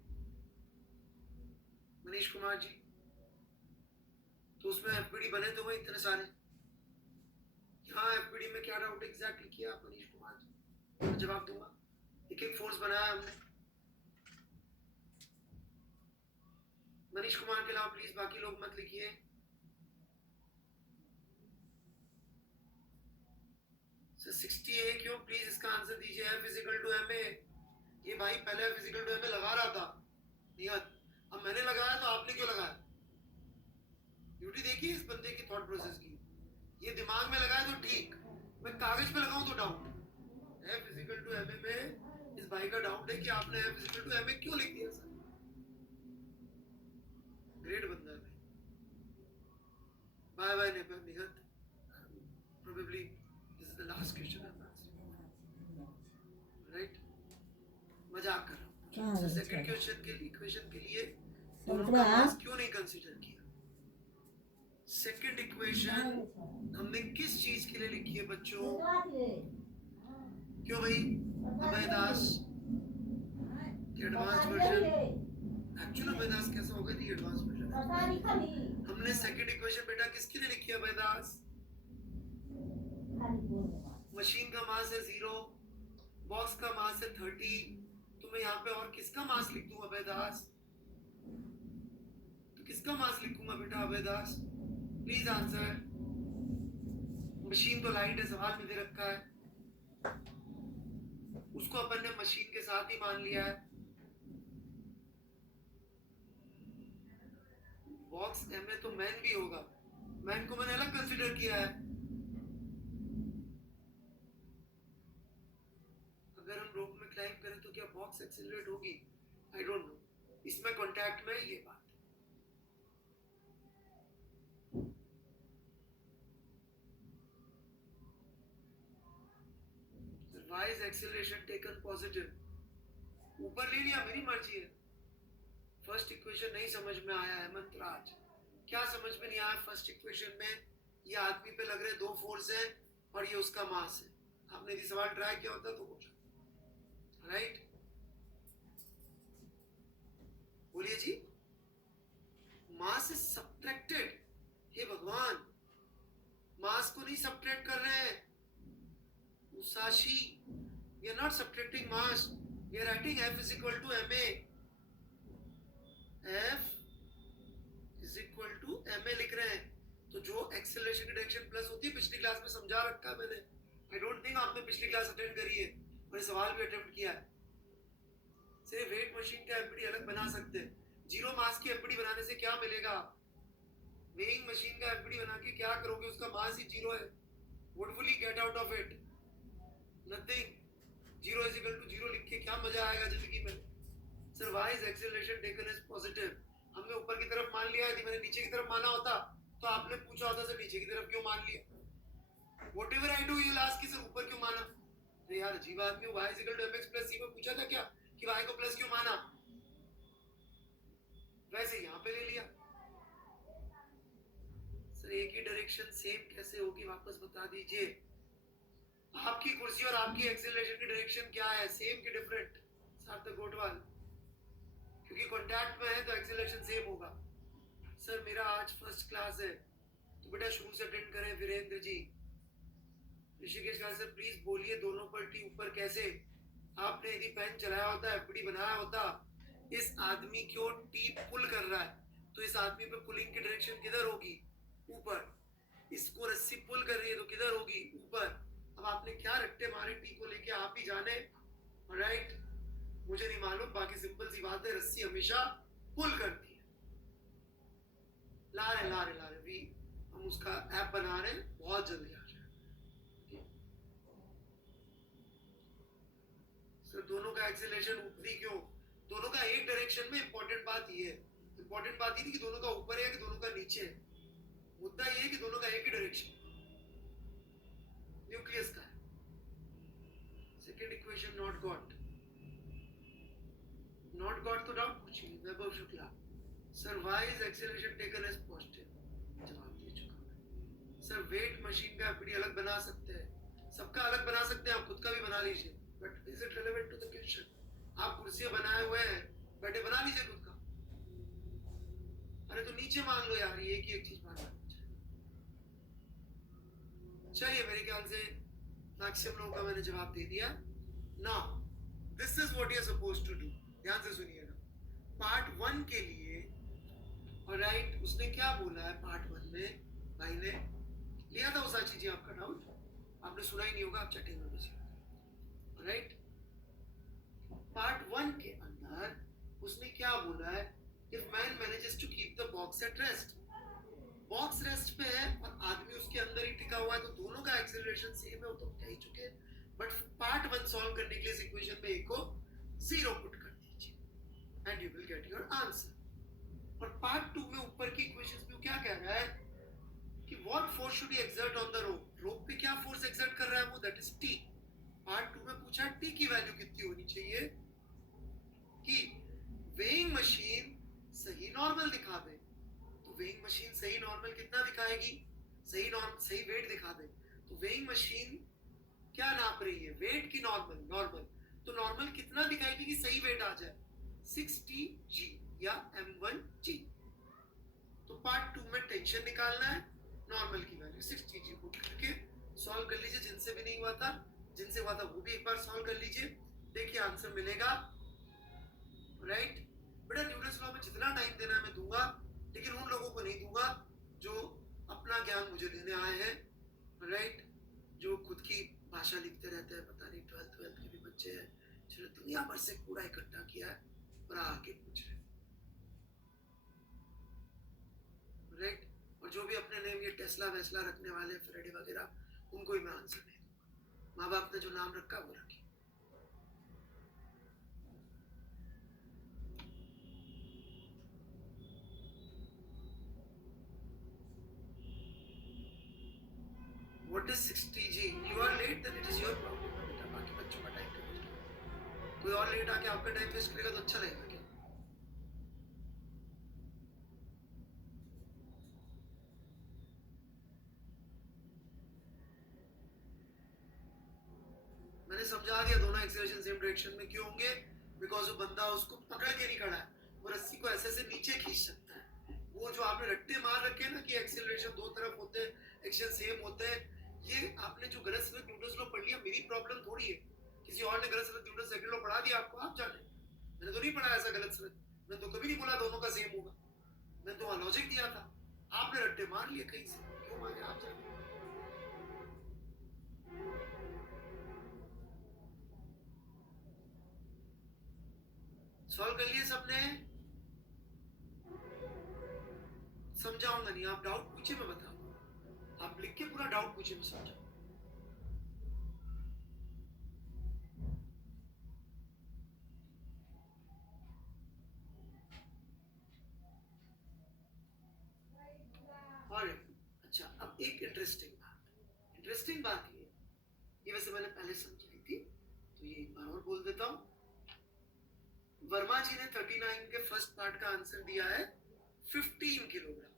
मनीष कुमार जी, तो उसमें एफबीडी बने तो हुए इतने सारे। हाँ, एफबीडी में क्या डाउट एग्जैक्टली किया आप मनीष कुमार जी? मैं जवाब दूंगा। एक एक फोर्स बनाया हमने। मनीष कुमार के अलावा प्लीज बाकी लोग मत लिखिए। सर 60a क्यों? प्लीज इसका आंसर दीजिए। है फिजिकल टू एमए। ये भाई पहले फिजिकल टू एमए लगा रहा था नियत, अब मैंने लगा आपने क्यों लगाया? ब्यूटी देखिए इस बंदे की थॉट प्रोसेस की, ये दिमाग में लगाया तो ठीक, मैं कागज पे लगाऊं तो डाउट है। फिजिकल टू एमए में इस भाई का डाउट है कि आपने फिजिकल टू एमए क्यों लिख दिया सर। ग्रेट बंदा है भाई। Bye bye Nihat, probably this is the last question I'm answering, right? मजाक कर रहा हूँ। सेकंड क्वेश्चन के लिए दोनों का मास क्यों नहीं कंसीडर किया? सेकंड इक्वेशन हमने किस चीज के लिए लिखी है बच्चों? क्यों भाई? अभय दास एडवांस वर्जन, एक्चुअल अभय दास कैसा होगा? दी एडवांस वर्जन। हमने सेकंड इक्वेशन बेटा किसके लिए लिखी है अभय दास? मशीन का मास है 0, बॉक्स का मास है 30, तो मैं यहाँ पे और किसका मास लिख दूंगा अभय दास? तो किसका मास लिखूंगा बेटा Abhay Das? Please answer. Machine तो लाइट है, सवाल में दे रखा है, उसको अपन ने मशीन के साथ ही मान लिया है। बॉक्स एम में तो मैन भी होगा, मैन को मैंने अलग कंसीडर किया है। अगर हम रोप में क्लाइंब करें तो क्या बॉक्स एक्सेलरेट होगी? आई डोंट नो, इसमें कांटेक्ट में ये बात है। Why is acceleration taken positive? ऊपर ले लिया, मेरी मर्जी है। फर्स्ट इक्वेशन नहीं समझ में आया हेमंत राज, क्या समझ में नहीं आया फर्स्ट इक्वेशन में? ये आदमी पे लग रहे 2 फोर्स है और ये उसका मास है। आपने यदि सवाल ट्राई किया होता तो पूछा, राइट? बोलिए जी। Mass is subtracted. हे भगवान, मास को नहीं सब्ट्रैक्ट कर रहे हैं Usashi, we are not subtracting mass, we are writing F is equal to ma। F is equal to ma लिख रहे हैं, तो जो एक्सेलरेशन की डायरेक्शन प्लस होती है पिछली क्लास में समझा रखा है मैंने। आई डोंट थिंक आपने पिछली क्लास अटेंड करी है और सवाल भी अटेम्प्ट किया है। सिर्फ वेट मशीन का एमपीडी अलग बना सकते हैं, जीरो मास की एमपीडी बनाने से क्या मिलेगा? वेइंग मशीन का एमपीडी बना के क्या करोगे? उसका मास ही जीरो है। What will you get out of it? Nothing. Zero is equal to zero लिख के क्या मजा आएगा जिंदगी में? Sir why is acceleration taken as positive? हमने ऊपर की तरफ मान लिया, यदि मैंने नीचे की तरफ माना होता तो आपने पूछा होता सर नीचे की तरफ क्यों मान लिया? Whatever I do you will ask कि सर ऊपर क्यों माना? अरे यार अजीब आदमी हो, y is equal to mx plus c में पूछा था क्या कि y को प्लस क्यों माना? वैसे यहाँ पे ले लिया। सर एक ही डायरेक्शन सेम कैसे होगी, वापस बता दीजिए। आपकी कुर्सी और आपकी एक्सेलरेशन की डायरेक्शन क्या है, सेम की डिफरेंट? सार्थक गोटवाल, क्योंकि कांटेक्ट में है तो एक्सेलरेशन सेम होगा। सर मेरा आज फर्स्ट क्लास है तो बेटा शुरू से अटेंड करें। वीरेंद्र जी, ऋषिकेश सर प्लीज बोलिए दोनों पर टी ऊपर कैसे? आपने यदि पेन चलाया होता, एफडी बनाया होता, इस आदमी को टी पुल कर रहा है तो इस आदमी पे पुलिंग की डायरेक्शन किधर होगी? ऊपर। इसको रस्सी पुल कर रही है तो किधर होगी? ऊपर। अब आपने क्या रट्टे मारे टी को लेके, आप ही जाने, राइट? मुझे नहीं मालूम, बाकी सिंपल सी बात है, रस्सी हमेशा पुल करती है। ला रहे भी, हम उसका ऐप बना रहे हैं, बहुत जल्दी आ जाए। सर दोनों का एक्सेलरेशन ऊपरी क्यों? दोनों का एक डायरेक्शन में। इंपॉर्टेंट बात ये है, इंपॉर्टेंट बात ये नहीं कि दोनों का ऊपर है कि दोनों का नीचे है, मुद्दा ये है कि दोनों का एक ही डायरेक्शन न्यूक्लियस का है। सेकंड इक्वेशन नॉट गॉट तो डाउट पूछिए। Vaibhav Shukla, sir why is acceleration taken as positive? जवाब दे चुका मैं। सर वेट मशीन का एफडी अलग बना सकते हैं, सबका अलग बना सकते हैं, आप खुद का भी बना लीजिए, but is it relevant to the question? आप कुर्सियां बनाए हुए हैं, बैठे बना लीजिए खुद का। अरे तो नीचे मान लो यार, ये एक चीज मानना। चलिए मेरे ख्याल से मैक्सिमम लोगों का मैंने जवाब दे दिया। Now this is what you are supposed to do. ध्यान से सुनिएगा। पार्ट 1 के लिए, ऑलराइट, उसने क्या बोला है पार्ट 1 में? भाई ने लिया था वो सारी चीजें, आपका डाउट आपने सुना ही नहीं होगा, आप चैटिंग में बिजी हो, राइट? पार्ट 1 के अंदर उसने क्या बोला है if man manages to keep the box at rest, box rest पे है और आदमी उसके अंदर ही टिका हुआ है, तो दोनों का एक्सेलरेशन सेम है, वो तो कह ही चुके हैं। बट पार्ट वन सॉल्व करने के लिए इस इक्वेशन में ए को 0 पुट कर दीजिए and you will get your answer. और पार्ट टू में ऊपर की इक्वेशन में क्या कह रहा है कि what force should he exert on the rope, rope पे क्या फोर्स एक्सर्ट कर रहा है वो, that is T. Part two में पूछा टी की वैल्यू कितनी होनी चाहिए कि वेइंग मशीन सही नॉर्मल दिखा दे। तो वेइंग मशीन सही नॉर्मल कितना दिखाएगी, सही वेट दिखा दे, तो वेइंग मशीन क्या नाप रही है, वेट की नॉर्मल, तो नॉर्मल कितना दिखाएगी कि सही वेट आ जाए, 60 जी या m1g। तो पार्ट टू में टेंशन निकालना है, नॉर्मल की वैल्यू 60 जी पुट करके सॉल्व कर लीजिए। जिनसे भी नहीं हुआ था, जिनसे हुआ था वो भी एक बार सॉल्व कर लीजिए, देखिए आंसर मिलेगा। राइट बेटा, न्यूटन्स लॉ में जितना टाइम देना है मैं दूंगा, लेकिन उन लोगों को नहीं दूंगा जो अपना ज्ञान मुझे देने आए हैं। राइट, जो खुद की भाषा लिखते रहते हैं, पता नहीं 12th के भी बच्चे हैं, जिन्होंने दुनिया भर से कूड़ा इकट्ठा किया है और आके पूछ रहे। राइट, और जो भी अपने नेम ये टेस्ला वेस्ला रखने वाले फ्रेडी वगैरह, उनको ही मैं आंसर नहीं दूंगा। माँ बाप ने जो नाम रखा वो रखिए। What is 60G? You are late, then it is your problem। बेटा बाकी बच्चों का टाइम वेस्ट करो। कोई और लेट आके आपका टाइम वेस्ट करेगा तो अच्छा लगेगा क्या? मैंने समझा दिया दोनों एक्सेलरेशन सेम डायरेक्शन में क्यों होंगे, बिकॉज वो बंदा उसको पकड़ के नहीं खड़ा है, वो रस्सी को ऐसे से नीचे खींच सकता है। वो जो आपने रट्टे मार रखे हैं ना कि एक्सेलरेशन दो तरफ होते हैं, एक्शन सेम होते हैं, ये आपने जो गलत सलत न्यूटन्स लॉ पढ़ लिया, मेरी प्रॉब्लम थोड़ी है। किसी और ने गलत सलत न्यूटन्स सेकंड लॉ पढ़ा दिया आपको, आप जाने। मैंने तो नहीं पढ़ा ऐसा गलत सलत, मैंने तो कभी नहीं बोला दोनों का सेम होगा, मैंने तो वहां लॉजिक दिया था, आपने रट्टे मार लिए कहीं से, क्यों मारे आप जाने। सॉल्व कर लिए सबने? समझाऊंगा नहीं, आप डाउट पूछे मैं बताऊंगा, आप लिख के पूरा डाउट पूछे मैं समझाऊंगा। और अच्छा, अब एक इंटरेस्टिंग बात ये वैसे मैंने पहले समझाई थी, तो ये एक बार और बोल देता हूँ। वर्मा जी ने 39 के फर्स्ट पार्ट का आंसर दिया है 15 किलोग्राम।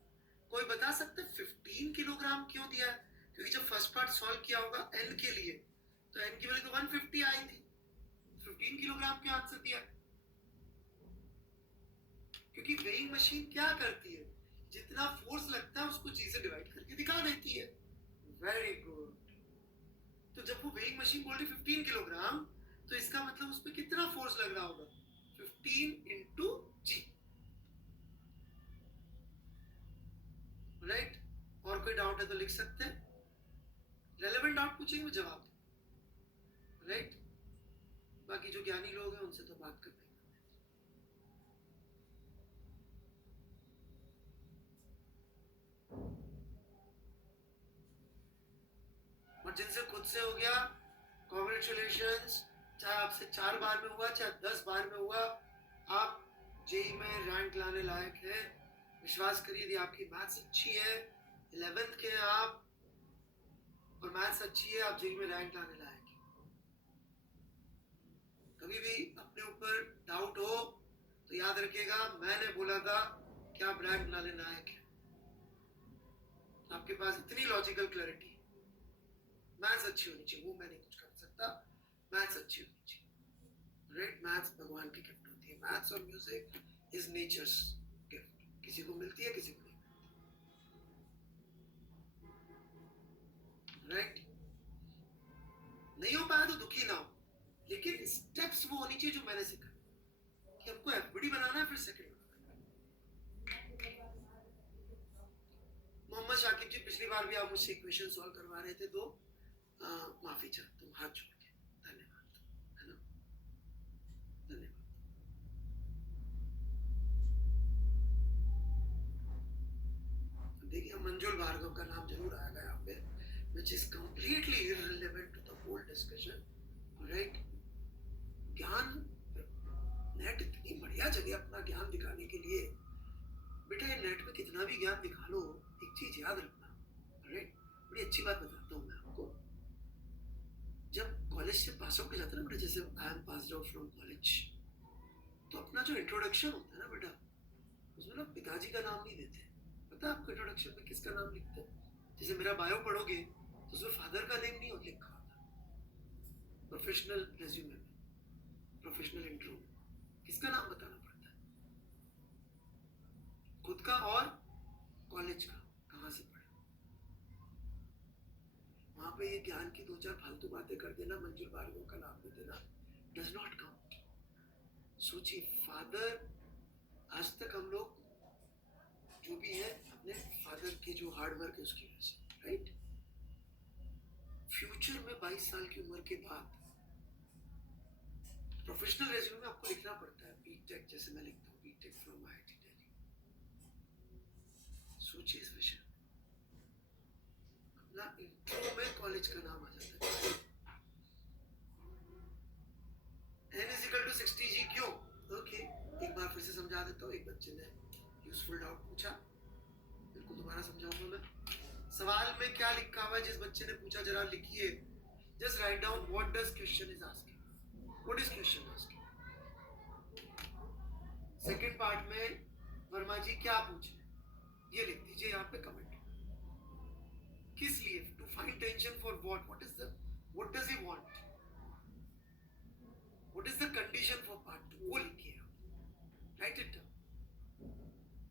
कोई बता सकता है 15 किलोग्राम क्यों दिया है? क्योंकि जब फर्स्ट पार्ट सॉल्व किया होगा n के लिए, तो n की वैल्यू तो 150 आई थी, 15 किलोग्राम क्यों आंसर दिया? क्योंकि वेइंग मशीन क्या करती है, जितना फोर्स लगता है उसको जी से डिवाइड करके दिखा देती है। Very good. तो जब वो वेइंग मशीन बोल रही 15 किलोग्राम, तो इसका मतलब उस पर कितना फोर्स लग रहा होगा, 15 इंटू जी। राइट, और कोई डाउट है तो लिख सकते हैं, रेलेवेंट डाउट पूछेंगे मैं जवाब दूंगा। राइट, बाकी जो ज्ञानी लोग हैं उनसे तो बात कर लेंगे। और जिनसे खुद से हो गया, कॉन्ग्रेचुलेशंस, चाहे आपसे 4 बार में हुआ चाहे 10 बार में हुआ, आप जेई में रैंक लाने लायक है। विश्वास करिए, यदि आपकी मैथ्स अच्छी है, 11th के आप, और मैथ्स अच्छी है, आप जेई में रैंक लाने लायक है। कभी भी अपने ऊपर डाउट हो तो याद रखिएगा, मैंने बोला था कि आप रैंक लाने लायक है। आपके पास इतनी लॉजिकल क्लैरिटी, मैथ्स अच्छी होनी चाहिए, वो मैं नहीं कुछ कर सकता, मैथ्स अच्छी होनी चाहिए। राइट, मैथ्स भगवान की गिफ्ट होती है, मैथ्स और म्यूजिक इज नेचर्स गिफ्ट, किसी को मिलती है किसी को नहीं। राइट, नहीं हो पाया तो दुखी ना हो, लेकिन स्टेप्स वो होनी चाहिए जो मैंने सीखा कि हमको एफबीडी बनाना है, फिर सेकंड मोहम्मद शाकिब जी, पिछली बार भी आप मुझसे इक्वेशन सॉल्व करवा रहे थे, तो माफी चाहता हूँ हाथ जोड़ के, धन्यवाद, है ना, धन्यवाद। का नाम जरूर आएगा यहाँ पे, which is completely irrelevant to the whole discussion, right? ज्ञान, नेट इतनी बढ़िया जगह अपना ज्ञान दिखाने के लिए। बेटा ये नेट पे कितना भी ज्ञान दिखा लो, एक चीज याद रखना, राइट? बड़ी अच्छी बात बताता हूँ मैं आपको। जब कॉलेज से पास आउट जाता है ना बेटा, जैसे I am passed out from college, तो अपना जो इंट्रोडक्शन होता है ना बेटा, उसमें ना पिताजी का नाम नहीं देते। पता है आपको इंट्रोडक्शन में किसका नाम लिखते हैं? जैसे मेरा बायो पढ़ोगे तो उसमें फादर का नेम नहीं लिखा होता। प्रोफेशनल रेज्यूमे में, प्रोफेशनल इंट्रो किसका नाम बताना पड़ता है? खुद का और कॉलेज का, कहाँ से पढ़े। वहां पे ये ज्ञान की 2-4 फालतू बातें कर देना, मंजिल भार्गव का नाम दे देना, डज नॉट काउंट। सोचिए, फादर, आज तक हम लोग जो भी है अपने फादर की जो हार्ड वर्क है उसकी वजह से, राइट? फ्यूचर में 22 साल की उम्र के बाद प्रोफेशनल रेज्यूमे में आपको लिखना पड़ता है बीटेक, जैसे मैं लिखता हूँ बीटेक फ्रॉम आईआईटी दिल्ली। सोचिए इस विषय, अपना इंट्रो में कॉलेज का नाम आ जाता है। n = 60g क्यों? ओके, एक बार फिर से समझा देता हूँ। एक बच्चे ने यूजफुल डाउट पूछा, बिल्कुल दोबारा समझाऊंगा मैं। सवाल में क्या लिखा हुआ है जिस बच्चे ने पूछा, जरा लिखिए। Just write down what does question is asking, what is question asking. Second part में वर्मा जी क्या पूछ रहे हैं ये लिख दीजिए यहाँ पे कमेंट। किस लिए? To find tension for what, what is the, what does he want, what is the condition for part 2, वो लिखिए। राइट इट डाउन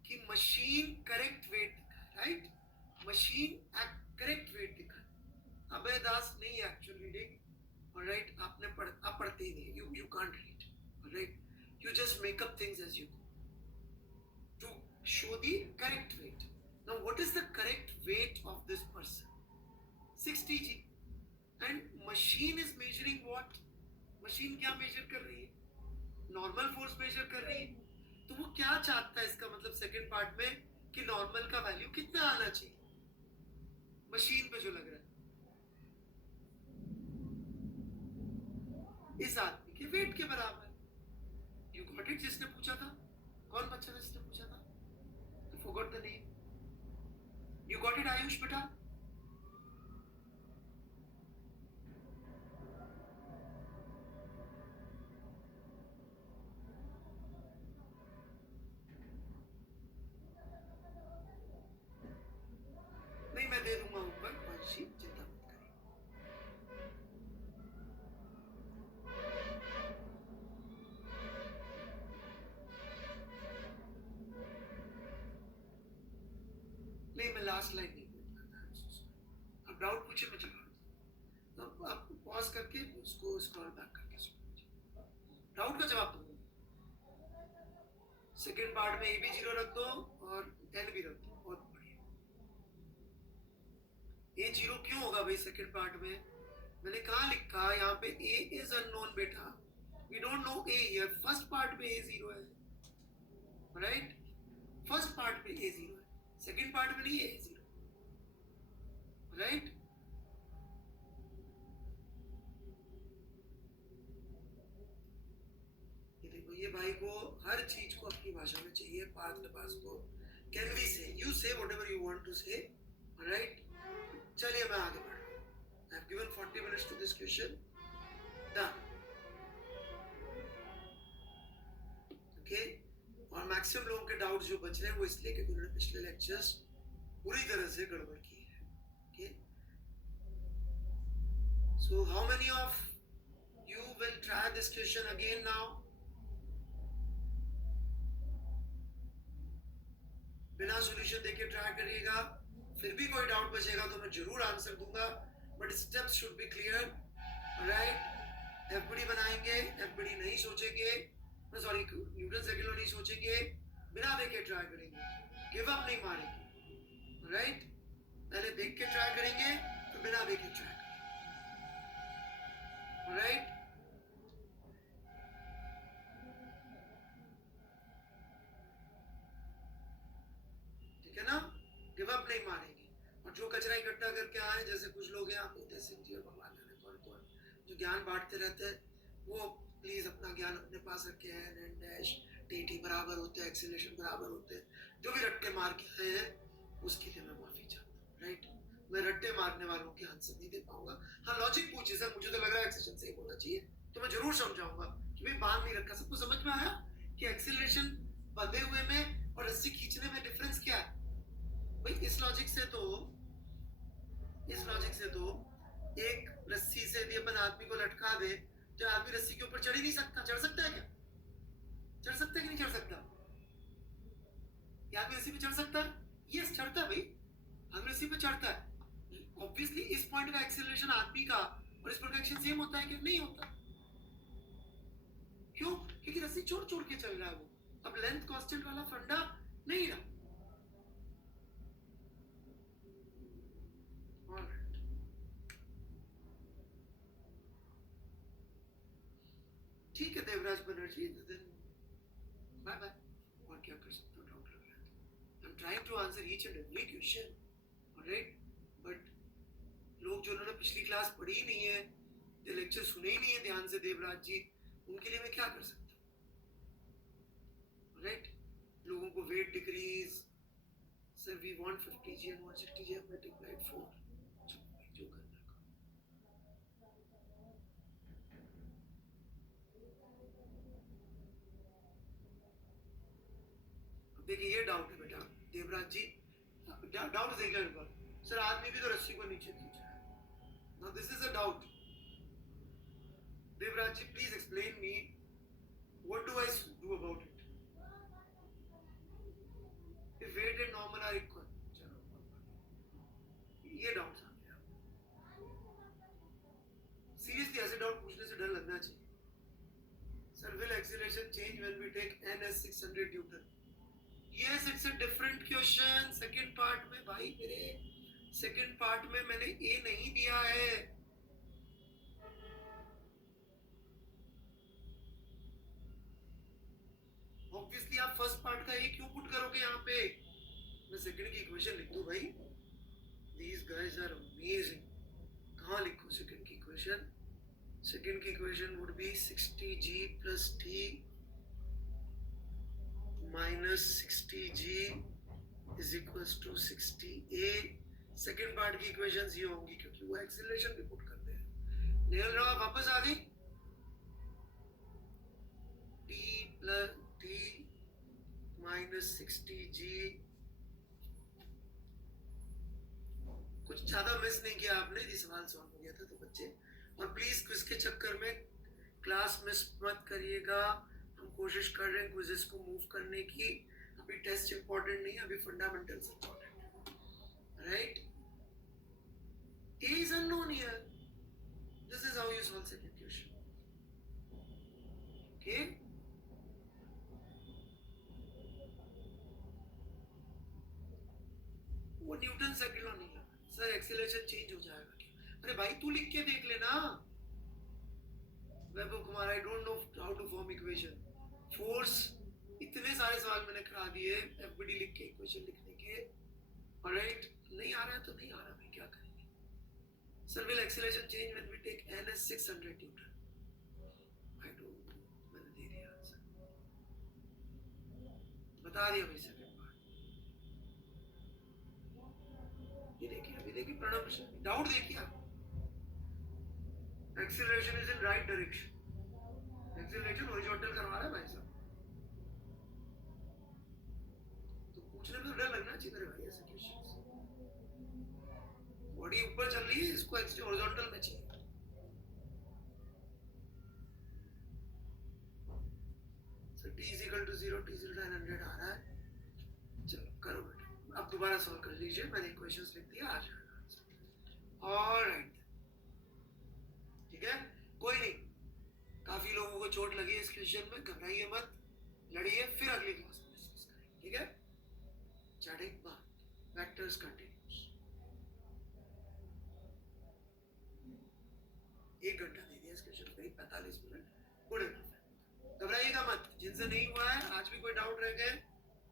कि मशीन करेक्ट वेट दिखा, राइट? मशीन करेक्ट वेट दिखा। अभय दास नहीं एक्चुअल रीडिंग, ऑलराइट? आपने आप पढ़ते ही नहीं, you can't read, alright? You just make up things as you go to show the correct weight. Now, what is the correct weight of this person? 60g. And machine is measuring what? Machine क्या measure कर रही है? Normal force measure कर रही है। तो वो क्या चाहता है, इसका मतलब सेकंड पार्ट में, कि नॉर्मल का वैल्यू कितना आना चाहिए मशीन पे जो लग रहा है, इस आदमी के वेट के बराबर। You got it? जिसने पूछा था, कौन बच्चा था जिसने पूछा था? I forgot the name. You got it Ayush बेटा? नहीं, मैं दे दूंगा ऊपर वंशी, चिंता मत करिए। नहीं, मैं लास्ट लाइन नहीं बोल पाता। अब डाउट पूछे मैं जवाब, तो आप पॉज करके उसको स्क्रॉल बैक करके सुनिए, डाउट का जवाब दूंगा। सेकंड पार्ट में ए भी 0 रख दो और एन भी रख दो, बहुत बढ़िया। ए 0 क्यों होगा भाई सेकंड पार्ट में? मैंने कहा लिखा यहाँ पे ए इज अननोन बेटा, we don't know a here. First part में ए 0 है, राइट? फर्स्ट पार्ट में ए 0 है, सेकंड पार्ट में नहीं है ए 0, राइट? ये देखो, ये भाई को हर चीज को अपनी भाषा में चाहिए। पार्थ नपास को can we say, you say whatever you want to say, right? चलिए मैं आगे बढ़ रहा हूँ। I have given 40 minutes to this question, done, okay? और मैक्सिमम लोगों के डाउट्स जो बच रहे हैं वो इसलिए क्योंकि उन्होंने पिछले लेक्चर्स पूरी तरह से गड़बड़ की है, okay? So how many of you will try this question again now? बिना सॉल्यूशन देके ट्राई करिएगा। फिर भी कोई डाउट बचेगा तो मैं जरूर आंसर दूंगा, but steps should be clear, right? FBD बनाएंगे, एफबीडी नहीं सोचेंगे, सॉरी न्यूटन सेकंड लॉ नहीं सोचेंगे, बिना देखे ट्राई करेंगे, गिव अप नहीं मारेंगे, राइट? पहले देख के ट्राई करेंगे तो बिना देखे ट्राई करेंगे, राइट? ठीक है ना? गिव अप नहीं मारेंगे और जो कचरा इकट्ठा करके आए, जैसे कुछ लोग हैं, आप होते सिंह जी और भगवान जाने कौन जो ज्ञान बांटते रहते हैं, वो प्लीज अपना ज्ञान अपने पास रखे हैं। एन डैश टी बराबर होते हैं, एक्सीलरेशन बराबर होते हैं, जो भी रट्टे मार के आए हैं उसके लिए मैं माफी चाहता हूँ, राइट। मैं रट्टे मारने वालों के आंसर नहीं दे पाऊंगा। हाँ, लॉजिक पूछिए सर, मुझे तो लग रहा है एक्सेशन सही होना चाहिए, तो मैं जरूर समझाऊंगा कि भाई बांध नहीं रखा। सबको समझ में आया कि एक्सीलरेशन बंधे हुए में और रस्सी खींचने में डिफरेंस क्या है? भाई इस लॉजिक से तो एक रस्सी से यदि अपन आदमी को लटका दे तो आदमी रस्सी के ऊपर चढ़ ही नहीं सकता। चढ़ सकता है क्या? चढ़ सकता है कि नहीं चढ़ सकता? आदमी रस्सी पे चढ़ सकता है? यस, चढ़ता है भाई, आदमी रस्सी पे चढ़ता है। ऑब्वियसली इस पॉइंट का एक्सेलरेशन आदमी का और इस पॉइंट का एक्शन सेम होता है कि नहीं होता? क्यों? क्योंकि रस्सी छोड़ छोड़ के चल रहा है वो। अब लेंथ कांस्टेंट वाला फंडा नहीं रहा। ठीक है Devraj Banerjee, then bye bye. और क्या कर सकता हूँ doctor? I am trying to answer each and every question, alright, but लोग जो उन्होंने पिछली क्लास पढ़ी ही नहीं है, जो लेक्चर सुने ही नहीं है ध्यान से देवराज जी, उनके लिए मैं क्या कर सकता हूँ, राइट। लोगों को weight decrease, sir we want 50 g and 160 g multiplied 4, जो करना है। देखिए ये डाउट है बेटा देवराज जी, डाउट देखिए एक बार। सर आदमी भी तो रस्सी को नीचे खींच रहा है, now this is a doubt. Devraj ji please explain me, what do I do about it? if weight and normal are equal, ये डाउट आ गया। सीरियसली ऐसे डाउट पूछने से डर लगना चाहिए। Sir will acceleration change when we take n as 600 Newton? Yes, it's a different question. Second part में भाई मेरे, सेकंड पार्ट में मैंने ए नहीं दिया है। ऑब्वियसली आप फर्स्ट पार्ट का ए क्यों पुट करोगे यहाँ पे? मैं सेकंड की इक्वेशन लिख दूं भाई? These guys are amazing. कहाँ लिखूं सेकंड की इक्वेशन? सेकंड की equation would be 60g plus t minus 60g is equals to 60a। Second part की इक्वेशंस ये होंगी क्योंकि वो एक्सीलरेशन भी पुट करते हैं। नेल रहा वापस आ गई, t plus t minus 60g। कुछ ज्यादा मिस नहीं किया आपने, ये सवाल सॉल्व हो गया था तो बच्चे। और प्लीज क्विज के चक्कर में क्लास मिस मत करिएगा। हम कोशिश कर रहे हैं क्विजेस को मूव करने की। अभी टेस्ट इंपॉर्टेंट नहीं है, अभी फंडामेंटल्स इंपॉर्टेंट है, right. A is unknown here. This is how you solve second question. Okay? वो न्यूटन सेकंड लॉ नहीं है सर, एक्सीलरेशन चेंज हो जाएगा क्या? अरे भाई तू लिख के देख लेना। Vaibhav Kumar, I don't know how to form equation. Force, इतने सारे सवाल मैंने करा दिए एफबीडी लिख के इक्वेशन लिखने के, ऑलराइट। नहीं आ रहा है तो नहीं आ रहा, भाई क्या करेंगे? Sir will acceleration change when we take n as 600 newton? I don't know, मैंने दे दिया आंसर, बता दिया भाई। सेकंड पार्ट ये देखिए, अभी देखिए प्रणव मिश्रा, डाउट देखिए आप। Acceleration is in right direction, acceleration horizontal करवा रहा है भाई साहब, तो पूछने में तो डर लगना चाहिए मेरे भाई ऐसे क्वेश्चंस। बॉडी ऊपर चल रही है, इसको हॉरिजॉन्टल में चाहिए। Sir t is equal to 0, t is equal to 900 आ रहा है। चलो करो बेटा, अब दोबारा सॉल्व कर लीजिए, मैंने इक्वेशंस लिख दिया, आ जाएगा आंसर। ऑलराइट, ठीक है, कोई नहीं। काफी लोगों को चोट लगी इस क्वेश्चन में, घबराइए मत, लड़िए, फिर अगली क्लास में डिस्कस करेंगे, ठीक है। चैटिंग बंद, वेक्टर्स कंटिन्यूस। 1 घंटा दे दिया इस क्वेश्चन को, 45 मिनट, गुड इनफ है। घबराइएगा मत, जिनसे नहीं हुआ है आज भी कोई डाउट रह गए,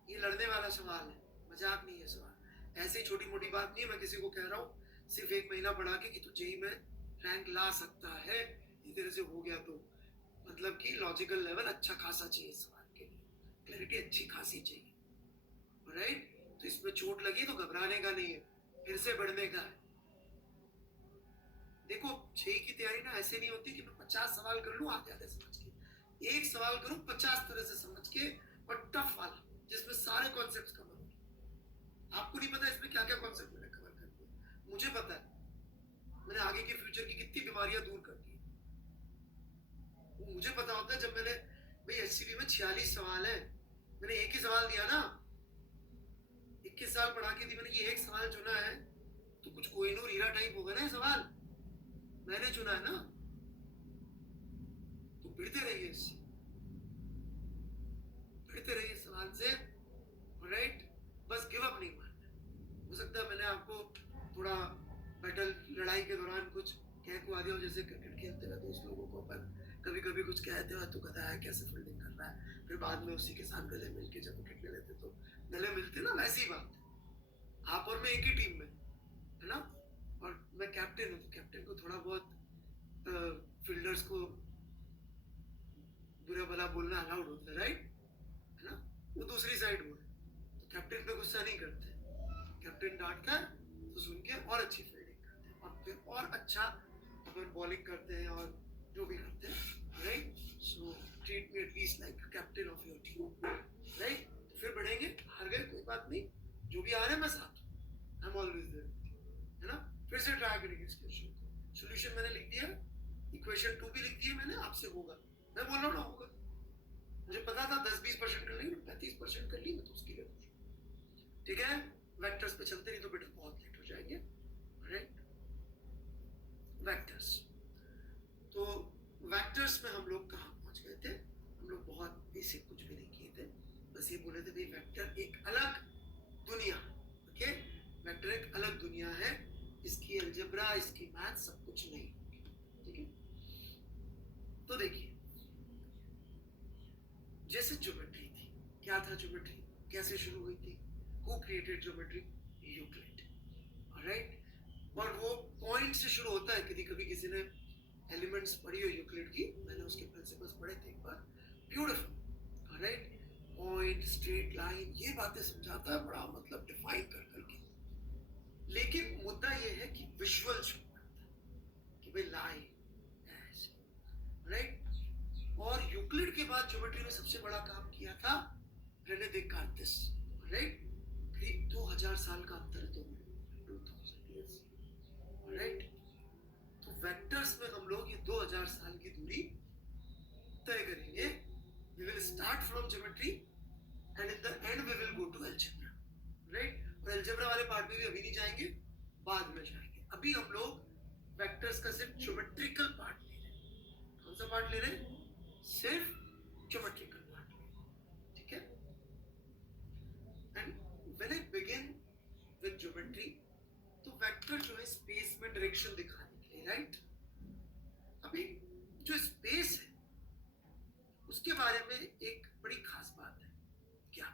ये लड़ने वाला सवाल है, मजाक नहीं है सवाल। ऐसी छोटी मोटी बात नहीं है, मैं किसी को कह रहा हूँ सिर्फ 1 महीना पढ़ा के कि तू जेईई में रैंक ला सकता है, इस तरह से हो गया तो मतलब कि लॉजिकल लेवल अच्छा खासा चाहिए सवाल के लिए, क्लैरिटी अच्छी खासी चाहिए, राइट? तो इसमें चोट लगी तो घबराने का नहीं है, फिर से बढ़ने का है। देखो जेईई की तैयारी ना ऐसे नहीं होती कि मैं 50 सवाल कर लूं आधे आधे समझ के, एक सवाल करूं 50 तरह से समझ के, और टफ वाला जिसमें सारे कॉन्सेप्ट्स कवर हो। आपको नहीं पता इसमें क्या क्या कॉन्सेप्ट मैंने कवर कर दिए, मुझे पता है मैंने आगे के फ्यूचर की कितनी बीमारियां दूर कर दी। वो मुझे पता होता है, जब मैंने भाई एचसीबी में 46 सवाल है, मैंने एक ही सवाल दिया ना, 21 साल पढ़ा के दी मैंने, ये एक सवाल चुना है तो कुछ कोहिनूर हीरा टाइप होगा ना ये सवाल, मैंने चुना है ना, तो भिड़ते रहिए इससे, भिड़ते रहिए सवाल से, राइट? बस गिव अप नहीं मारना। हो सकता है मैंने आपको थोड़ा बैटल लड़ाई के दौरान कुछ कह को आ दिया हो, जैसे क्रिकेट खेलते रहते दोस्त लोगों को अपन कभी कभी कुछ कहते हो तो कहता है कैसे फील्डिंग कर रहा है, फिर बाद में उसी के साथ गले मिल के जब विकेट ले लेते तो गले मिलते ना, वैसी बात है। आप और मैं एक ही टीम में है ना, और मैं कैप्टन हूँ तो कैप्टन को थोड़ा बहुत फील्डर्स को बुरा भला बोलना अलाउड होता है, राइट? है ना? वो दूसरी साइड हुआ तो कैप्टन पे गुस्सा नहीं करते, कैप्टन डांटता है तो सुन के और अच्छी फील्डिंग करते हैं, और फिर और अच्छा अपन बॉलिंग करते हैं और जो भी करते हैं, right? So treat me at least like captain of your team, right? फिर बढ़ेंगे, हार गए कोई बात नहीं, जो भी आ रहे हैं मैं साथ हूँ, आई एम ऑलवेज देयर, है ना? फिर से ट्राई करेंगे इस क्वेश्चन को, सोल्यूशन मैंने लिख दिया, इक्वेशन 2 भी लिख दी है मैंने, आपसे होगा, मैं बोल रहा हूँ ना होगा, मुझे पता था 10-20% कर लेंगे, 35% कर ली मैं तो उसके लिए खुश हूँ। ठीक है, वेक्टर्स पे चलते, नहीं तो बेटा बहुत लेट हो जाएंगे, राइट? वेक्टर्स, तो वेक्टर्स में हम लोग कहाँ पहुंच गए थे? हम लोग बहुत बेसिक कुछ भी नहीं किए थे, बस ये बोले थे भाई वेक्टर एक अलग दुनिया, ओके? वेक्टर एक अलग दुनिया है, इसकी अलजेब्रा, इसकी मैथ सब कुछ नहीं, ठीक है? तो देखिए जैसे ज्योमेट्री थी, क्या था ज्योमेट्री, कैसे शुरू हुई थी, who created geometry? Euclid, right? और वो पॉइंट से शुरू होता है, कभी कभी किसी ने एलिमेंट्स पढ़ी हो यूक्लिड की, मैंने उसके प्रिंसिपल्स पढ़े थे एक बार, beautiful, right? Point, straight line, ये बातें समझाता है बड़ा, मतलब डिफाइन कर करके, लेकिन मुद्दा ये है कि विजुअल शो करता है कि भाई लाइन ऐसे, राइट? और यूक्लिड के बाद ज्योमेट्री में सबसे बड़ा काम किया था रेने देकार्तेस, राइट? करीब 2000 साल का अंतर है, 2000 इयर्स, राइट? तो वेक्टर्स में हम लोग ये 2000 साल की दूरी तय करेंगे। We will start from geometry and in the end we will go to algebra, right? और algebra वाले पार्ट में भी अभी नहीं जाएंगे, बाद में जाएंगे। अभी हम लोग वेक्टर्स का सिर्फ ज्योमेट्रिकल पार्ट ले रहे हैं। कौन सा पार्ट ले रहे हैं? सिर्फ ज्योमेट्रिकल पार्ट ले रहे हैं, ठीक है? And when I begin with geometry, तो वेक्टर जो है स्पेस में डायरेक्शन दिखाने के लिए, राइट? अभी जो स्पेस है उसके बारे में एक बड़ी खास बात है, क्या?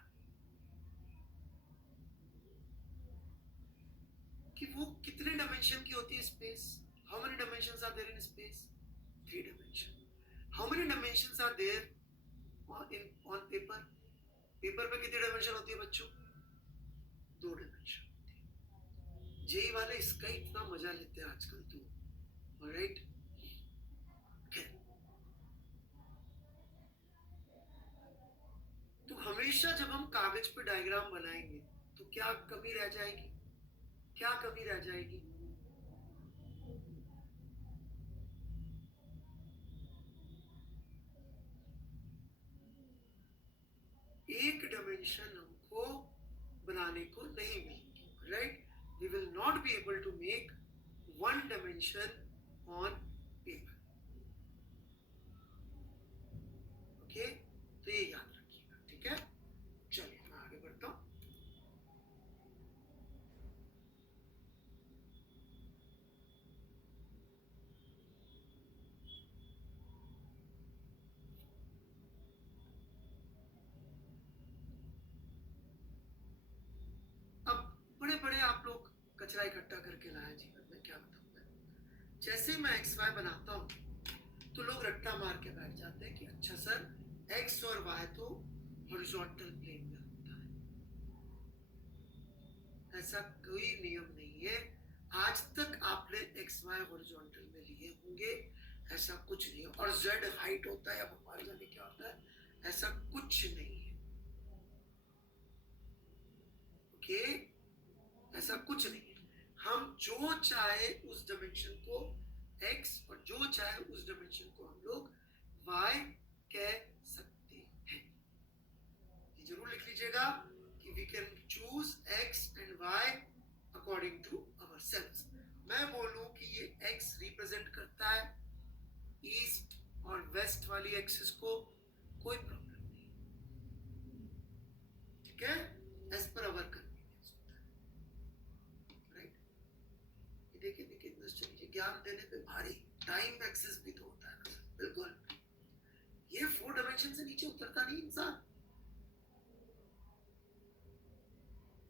कि वो कितने डायमेंशन की होती है space? How many dimensions are there in space? 3 dimension. How many dimensions are there on paper? Paper पे कितनी डायमेंशन होती है बच्चों? 2 डायमेंशन होती है। जेई वाले इसका इतना मजा लेते हैं आजकल तो, ऑलराइट? तो हमेशा जब हम कागज पे डायग्राम बनाएंगे तो क्या कमी रह जाएगी? क्या कमी रह जाएगी? एक डायमेंशन हमको बनाने को नहीं मिलेगी, right? We will not be able to make 1 dimension on paper, okay? तो ये याद रखिएगा, ठीक है? चलिए मैं आगे बढ़ता हूं। अब बड़े बड़े कचरा इकट्ठा करके लाया जीवन में, क्या बताऊं मैं। जैसे मैं एक्स वाई बनाता हूँ तो लोग रट्टा मार के बैठ जाते हैं कि अच्छा सर एक्स और वाई तो हॉरिजॉन्टल प्लेन में होता है। ऐसा कोई नियम नहीं है, आज तक आपने एक्स वाई हॉरिजॉन्टल में लिए होंगे, ऐसा कुछ नहीं है। और जेड हाइट होता है या भगवान जाने क्या होता है, ऐसा कुछ नहीं है। ओके, ऐसा कुछ नहीं है। हम जो चाहे उस डायमेंशन को x और जो चाहे उस डायमेंशन को हम लोग y कह सकते हैं। ये जरूर लिख लीजिएगा कि we can choose x and y according to our cells. मैं बोलूं कि ये x रिप्रेजेंट करता है ईस्ट और वेस्ट वाली एक्सिस को, कोई प्रॉब्लम नहीं, ठीक है, एज पर अवर कन्वीनियंस होता है, राइट। देखिए देखिए चलिए, ज्ञान देने पे भारी, टाइम एक्सिस भी तो होता है ना, बिल्कुल। ये 4 डायमेंशन से नीचे उतरता नहीं इंसान,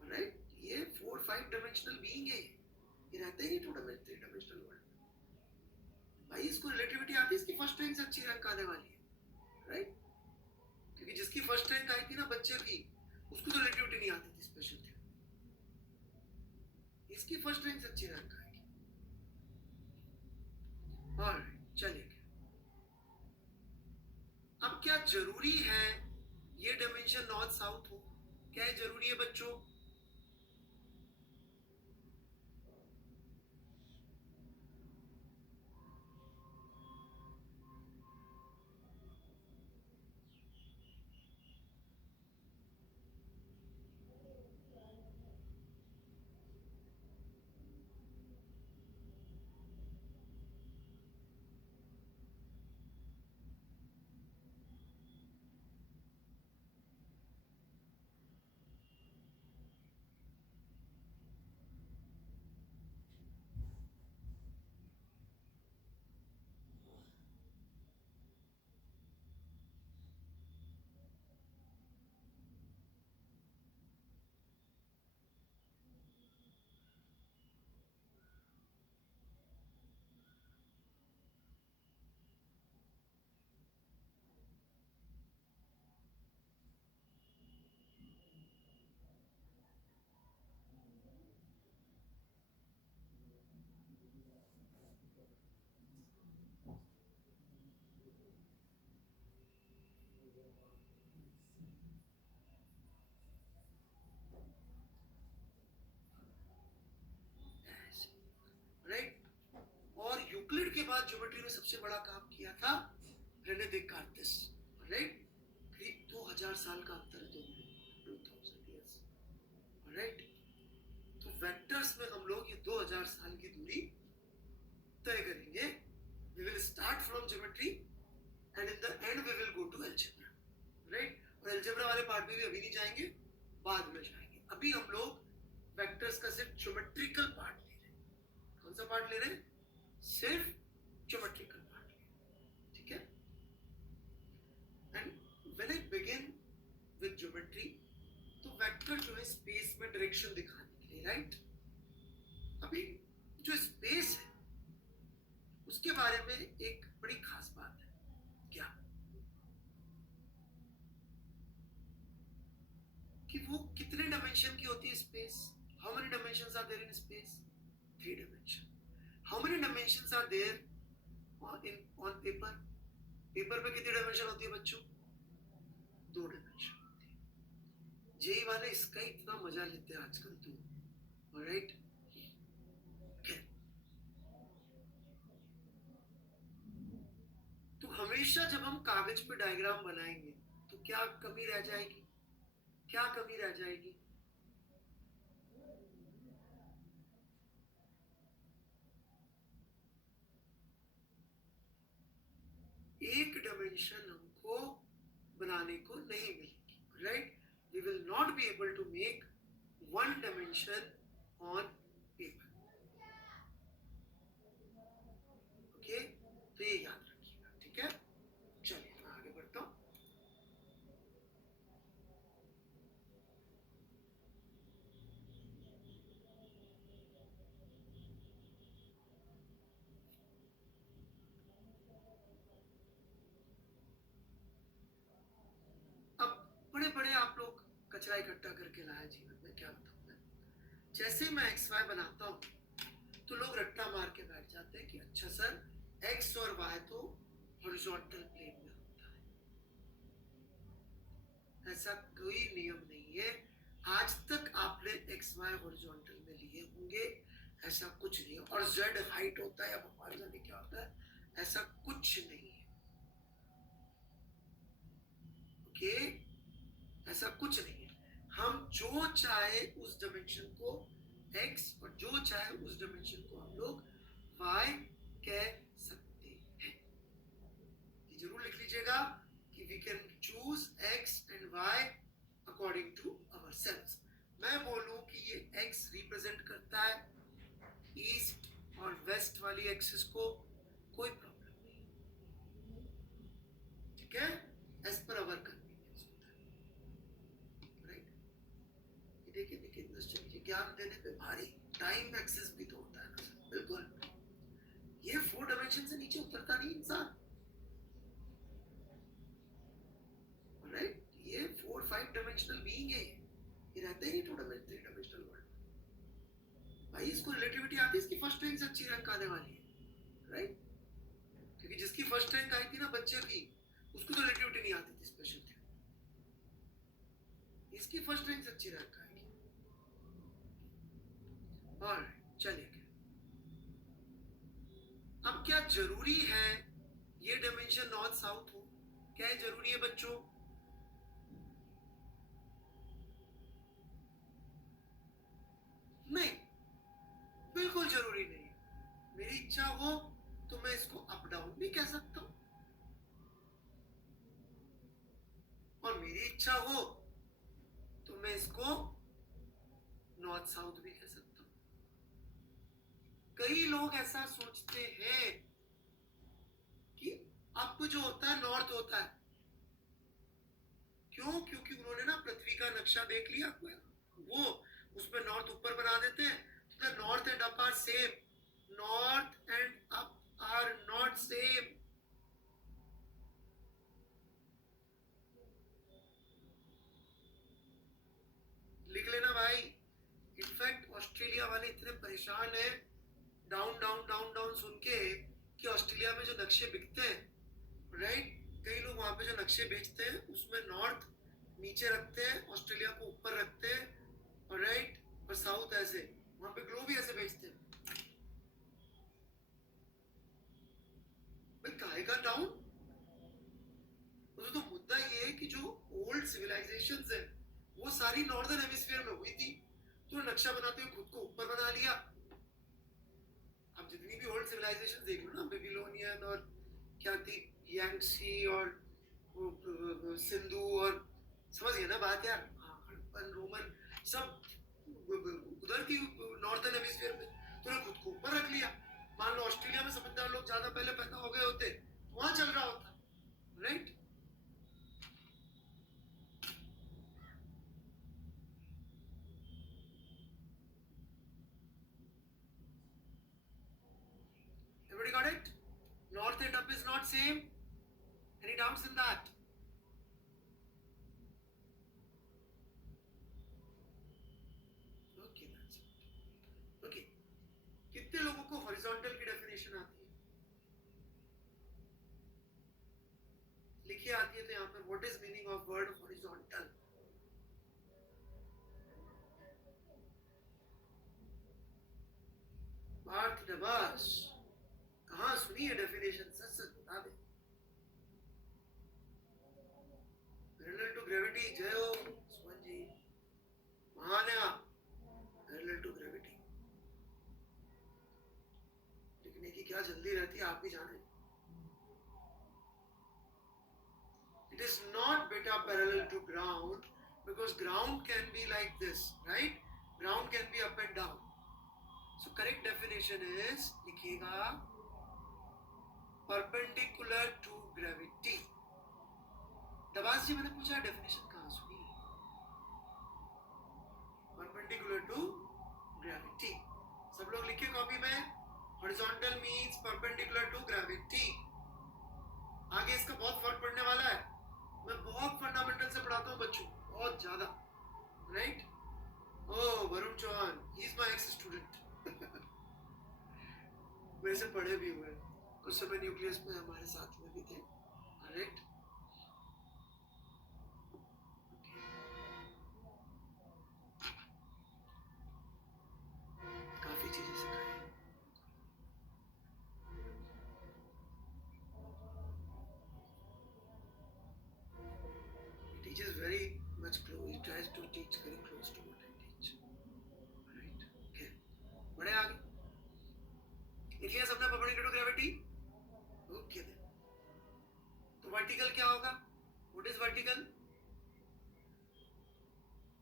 राइट। ये 4-5 डायमेंशनल बीइंग है, ये रहते ही 2 3 डायमेंशनल वर्ल्ड में। भाई इसको रिलेटिविटी आती है, इसकी फर्स्ट रैंक से अच्छी रैंक आने वाली है, राइट। क्योंकि जिसकी फर्स्ट रैंक आई थी ना बच्चे की, उसको तो रिलेटिविटी नहीं आती थी, स्पेशल थी, इसकी फर्स्ट रैंक से अच्छी रैंक आएगी। ऑलराइट, चलिए। अब क्या जरूरी है ये डायमेंशन नॉर्थ साउथ हो? क्या है जरूरी है बच्चों? राइट। और यूक्लिड के बाद ज्योमेट्री में सबसे बड़ा काम किया था रेने देकार्तेस, राइट। करीब 2000 साल का अंतर है, 2000 इयर्स, राइट। तो वेक्टर्स में हम लोग ये 2000 साल की दूरी तय करेंगे। We will start from geometry and in the end we will go to algebra, right. और अलजेब्रा वाले पार्ट में भी अभी नहीं जाएंगे, बाद में जाएंगे। अभी हम लोग वेक्टर्स का सिर्फ ज्योमेट्रिकल पार्ट ले रहे हैं। कौन सा पार्ट ले रहे हैं? सिर्फ ज्योमेट्रिकल पार्ट ले रहे हैं, ठीक है। And when I begin with geometry, तो वेक्टर जो है स्पेस में डायरेक्शन दिखाने के लिए, राइट। अभी जो स्पेस है उसके बारे में एक बड़ी खास बात है। क्या? कि वो कितने डायमेंशन की होती है space? How many dimensions are there in space? 3 dimension. How many dimensions are there on paper? Paper पे कितनी डायमेंशन होती है बच्चों? 2 डायमेंशन होती है। जेई वाले इसका इतना मजा लेते हैं आजकल तो, ऑलराइट। तो हमेशा जब हम कागज पे डायग्राम बनाएंगे तो क्या कमी रह जाएगी? क्या कमी रह जाएगी? एक डायमेंशन हमको बनाने को नहीं मिलेगी, right. We will not be able to make 1 dimension on paper, okay. तो ये याद रखिएगा, ठीक है। चलिए मैं आगे बढ़ता हूं। बड़े बड़े आप लोग कचरा इकट्ठा करके लाए जीवन में, क्या बताऊं मैं। जैसे मैं एक्स वाई बनाता हूँ तो लोग रट्टा मार के बैठ जाते हैं कि अच्छा सर एक्स और वाई तो हॉरिजॉन्टल प्लेन में होता है। ऐसा कोई नियम नहीं है। आज तक आपने एक्स वाई हॉरिजॉन्टल में लिए होंगे, ऐसा कुछ नहीं है। और जेड हाइट होता है या भगवान जाने क्या होता है, ऐसा कुछ नहीं है। ओके, ऐसा कुछ नहीं है। हम जो चाहे उस डायमेंशन को x और जो चाहे उस डायमेंशन को हम लोग y कह सकते हैं। ये जरूर लिख लीजिएगा कि we can choose x and y according to ourselves। मैं बोलूं कि ये x रिप्रेजेंट करता है ईस्ट और वेस्ट वाली एक्सिस को, कोई प्रॉब्लम नहीं, ठीक है, एज पर अवर कन्वीनियंस होता है, राइट। देखिए देखिए चलिए, ज्ञान देने पे भारी टाइम एक्सेस भी तो होता है ना सर, बिल्कुल। ये 4 डायमेंशन से नीचे उतरता नहीं इंसान, राइट। ये 4-5 डायमेंशनल बीइंग है, ये रहते ही नहीं 2 डायमेंशनल वर्ल्ड। भाई इसको रिलेटिविटी आती है, इसकी फर्स्ट रैंक से अच्छी रैंक आने वाली है, राइट। क्योंकि जिसकी फर्स्ट रैंक आई थी ना बच्चे की, उसको तो रिलेटिविटी नहीं आती थी, स्पेशल थी। इसकी फर्स्ट रैंक से अच्छी रैंक आएगी। और चलिए, अब क्या जरूरी है ये डायमेंशन नॉर्थ साउथ हो? क्या ये जरूरी है बच्चों? नहीं, बिल्कुल जरूरी नहीं। मेरी इच्छा हो तो मैं इसको अप डाउन भी कह सकता हूं, और मेरी इच्छा हो तो मैं इसको नॉर्थ साउथ भी कह सकता हूं। कई लोग ऐसा सोचते हैं कि अप जो होता है नॉर्थ होता है। क्यों? क्योंकि उन्होंने ना पृथ्वी का नक्शा देख लिया, वो उसमें नॉर्थ ऊपर बना देते हैं, तो north and up are same. North and up are not same. लिख लेना भाई। इनफैक्ट ऑस्ट्रेलिया वाले इतने परेशान हैं डाउन डाउन डाउन डाउन सुन के कि ऑस्ट्रेलिया में जो नक्शे बिकते हैं, राइट, कई लोग वहां पे जो नक्शे बेचते हैं उसमें नॉर्थ नीचे रखते हैं, ऑस्ट्रेलिया को ऊपर रखते हैं, और राइट और साउथ ऐसे, वहां पे ग्लोब भी ऐसे बेचते हैं। भाई काहे का डाउन? तो मुद्दा ये है कि जो ओल्ड सिविलाइजेशंस है वो सारी नॉर्दर्न हेमिस्फीयर में हुई थी, तो नक्शा बनाते हुए खुद को ऊपर बना लिया। अब जितनी भी ओल्ड सिविलाइजेशन देख लो ना, बेबीलोनियन और क्या थी, यांगसी और सिंधु, और समझ गए ना बात यार, हड़प्पन, रोमन, सब उधर की नॉर्दर्न हेमिस्फीयर में, तो खुद को ऊपर रख लिया। मान लो ऑस्ट्रेलिया में समझदार लोग ज्यादा पहले पैदा हो गए होते, वहां चल रहा होता, right. Everybody got it? North and up is not same. Any doubts in that? Okay, that's it. Okay. कितने लोगों को हॉरिजॉन्टल की डेफिनेशन आती है? लिखिए आती है तो यहाँ पर what is meaning of word horizontal? Parth Nabas, कहाँ सुनी है डेफिनेशन? सच सच बता दे। पैरेलल टू ग्रेविटी, जय हो सुमन जी, महान है आप। पैरेलल टू ग्रेविटी लिखने की क्या जल्दी रहती है, आप भी जाने। It is not beta parallel to ground, because ground can be like this, right? Ground can be up and down. So correct definition is, लिखिएगा, perpendicular to gravity। दबास जी मैंने पूछा डेफिनेशन कहाँ सुनी? Perpendicular to gravity. सब लोग लिखिए copy में, horizontal means perpendicular to gravity. आगे इसका बहुत फर्क पड़ने वाला है। मैं बहुत फंडामेंटल से पढ़ाता हूँ बच्चों को, बहुत ज्यादा, right? Oh Varun Chauhan, he is my ex student. मेरे से पढ़े भी हुए हैं, कुछ समय न्यूक्लियस में हमारे साथ में भी थे, राइट? काफी चीजें सिखाई। He teaches very much close. He tries to teach very close to what I teach. Right? Okay. बढ़े आगे। इसलिए सबने perpendicular to gravity. Okay then. तो vertical क्या होगा? What is vertical?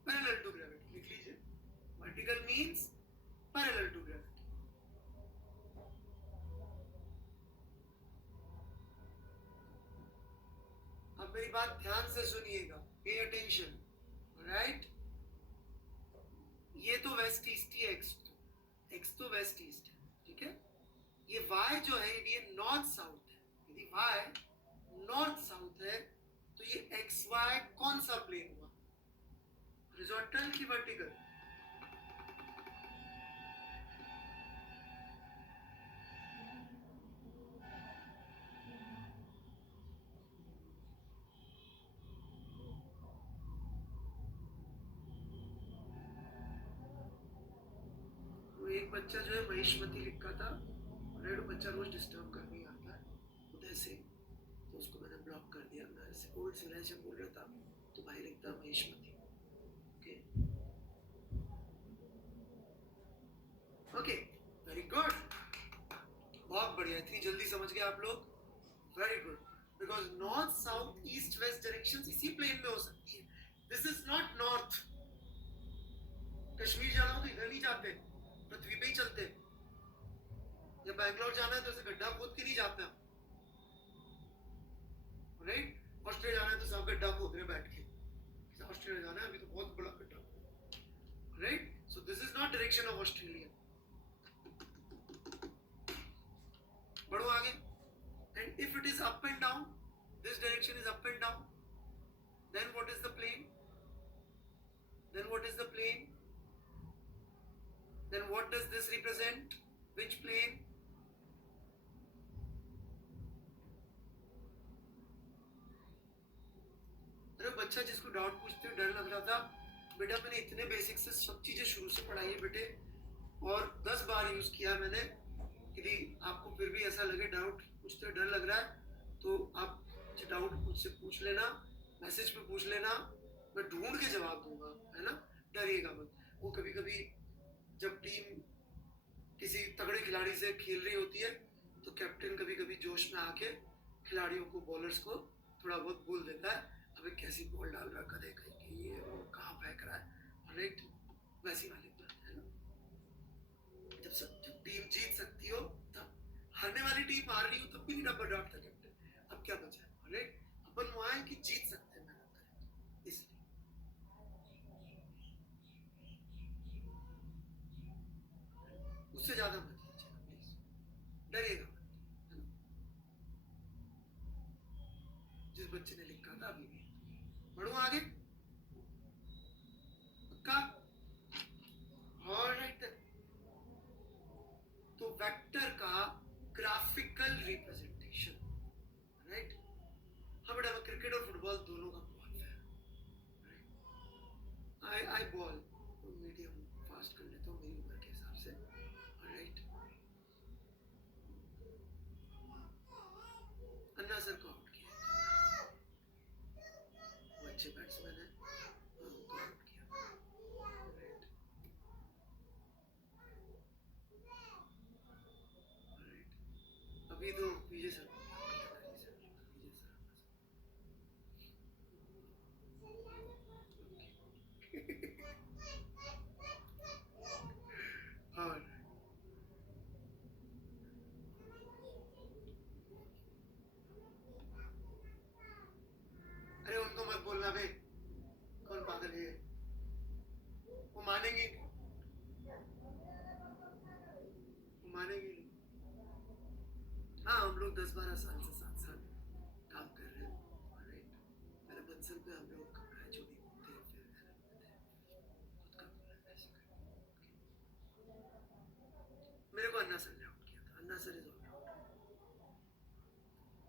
Parallel to gravity. लिख लीजिए। Vertical means parallel to gravity. अब मेरी बात ध्यान से सुनिएगा। Pay attention. Right? ये तो वेस्ट ईस्ट ही एक्स तो वेस्ट ईस्ट है, ठीक है? ये वाई जो है ये नॉर्थ साउथ है। यदि वाई नॉर्थ साउथ है तो ये एक्स वाई कौन सा प्लेन हुआ? हॉरिजॉन्टल की वर्टिकल? वो एक बच्चा जो है महिष्मती लिखा था, रेड बच्चा रोज डिस्टर्ब करने आता है उधर से, तो उसको मैंने ब्लॉक कर दिया। मैं ऐसे ओल्ड सिविलाइजेशन बोल रहा था तो भाई लिखता Mahishmati. Okay okay, very good, बहुत बढ़िया, इतनी जल्दी समझ गए आप लोग, very good. Because north south east west directions इसी प्लेन में हो सकती है। This is not north. Kashmir जाना हो तो इधर नहीं जाते, पृथ्वी पे ही चलते। या बैंगलोर जाना है तो ऐसे गड्ढा खोद के नहीं जाते हम, राइट? ऑस्ट्रेलिया जाना है तो सब गड्ढा खोद रहे बैठ के, ऑस्ट्रेलिया जाना है अभी तो बहुत बड़ा गड्ढा, right? So this is not direction of Australia. बढ़ो आगे। And if it is up and down, this direction is up and down, then what is the plane? Then what is the plane? Then what does this represent? Which plane? अरे बच्चा जिसको doubt पूछते हुए डर लग रहा था, बेटा मैंने इतने बेसिक से सब चीजें शुरू से पढ़ाई है बेटे, और 10 बार यूज किया मैंने। यदि आपको फिर भी ऐसा लगे डाउट पूछते हुए डर लग रहा है तो आप डाउट मुझसे पूछ लेना, मैसेज पे पूछ लेना, मैं ढूंढ के जवाब दूंगा, है ना? डरिएगा मत। वो कभी कभी जब टीम किसी तगड़े खिलाड़ी से खेल रही होती है तो कैप्टन कभी कभी जोश में आके खिलाड़ियों को, बॉलर्स को थोड़ा बहुत बोल देता है, अबे कैसी बॉल डाल रहा कदे कहीं, ये वो कहाँ फेंक रहा है, राइट? वैसी वाली बात है ना। जब टीम जीत सकती हो तब, हारने वाली टीम हार रही हो तब भी नहीं डब्बा डांटता कैप्टन, अब क्या बचा है, राइट? अपन वहां है कि जीत सकते हैं मेहनत करें, इसलिए उससे ज्यादा मत कीजिएगा प्लीज, डरिएगा मत, है ना? जिस बच्चे ने लिखा था अभी भी। बढ़ू आगे, पक्का? ऑलराइट। तो वेक्टर का ग्राफिकल रिप्रेजेंटेशन, राइट? हाँ बेटा, मैं क्रिकेट और फुटबॉल दोनों का बॉल है, आई बॉल मीडियम फास्ट कर लेता हूँ मेरी उम्र के हिसाब से, राइट? अन्ना सर को आउट किया, वो अच्छे बैट्समैन है, उनको आउट किया, राइट? राइट, अभी तो विजय सर और अरे उनको मत बोलना बे, कौन पागल है, वो मानेंगे नहीं, वो मानेंगे नहीं। हाँ हम लोग 10-12 साल से साथ साथ काम कर रहे हैं, राइट?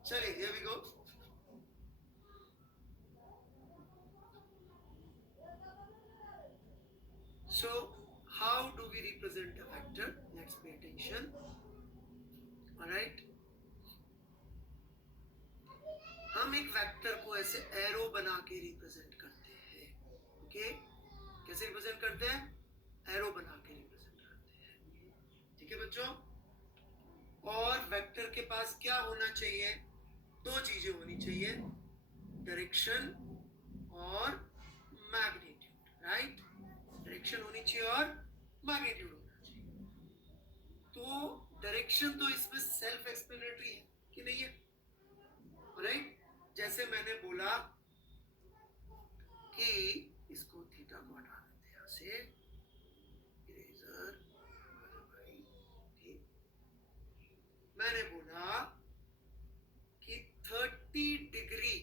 चलिए here we go. So how do we represent a vector? Let's pay attention. All right. हम एक वेक्टर को ऐसे एरो बना के रिप्रेजेंट करते हैं. ओके, कैसे रिप्रेजेंट करते हैं? एरो बना के रिप्रेजेंट करते हैं. ठीक है बच्चों. और वेक्टर के पास क्या होना चाहिए? दो चीजें होनी चाहिए, डायरेक्शन और मैग्नीट्यूड. राइट, डायरेक्शन होनी चाहिए और मैग्नीट्यूड होना चाहिए. तो डायरेक्शन तो इसमें सेल्फ एक्सप्लेनेटरी है कि नहीं है? राइट, जैसे मैंने बोला कि इसको थीटा को हटा देते हैं, यहाँ से इरेजर. मैंने बोला कि 30 डिग्री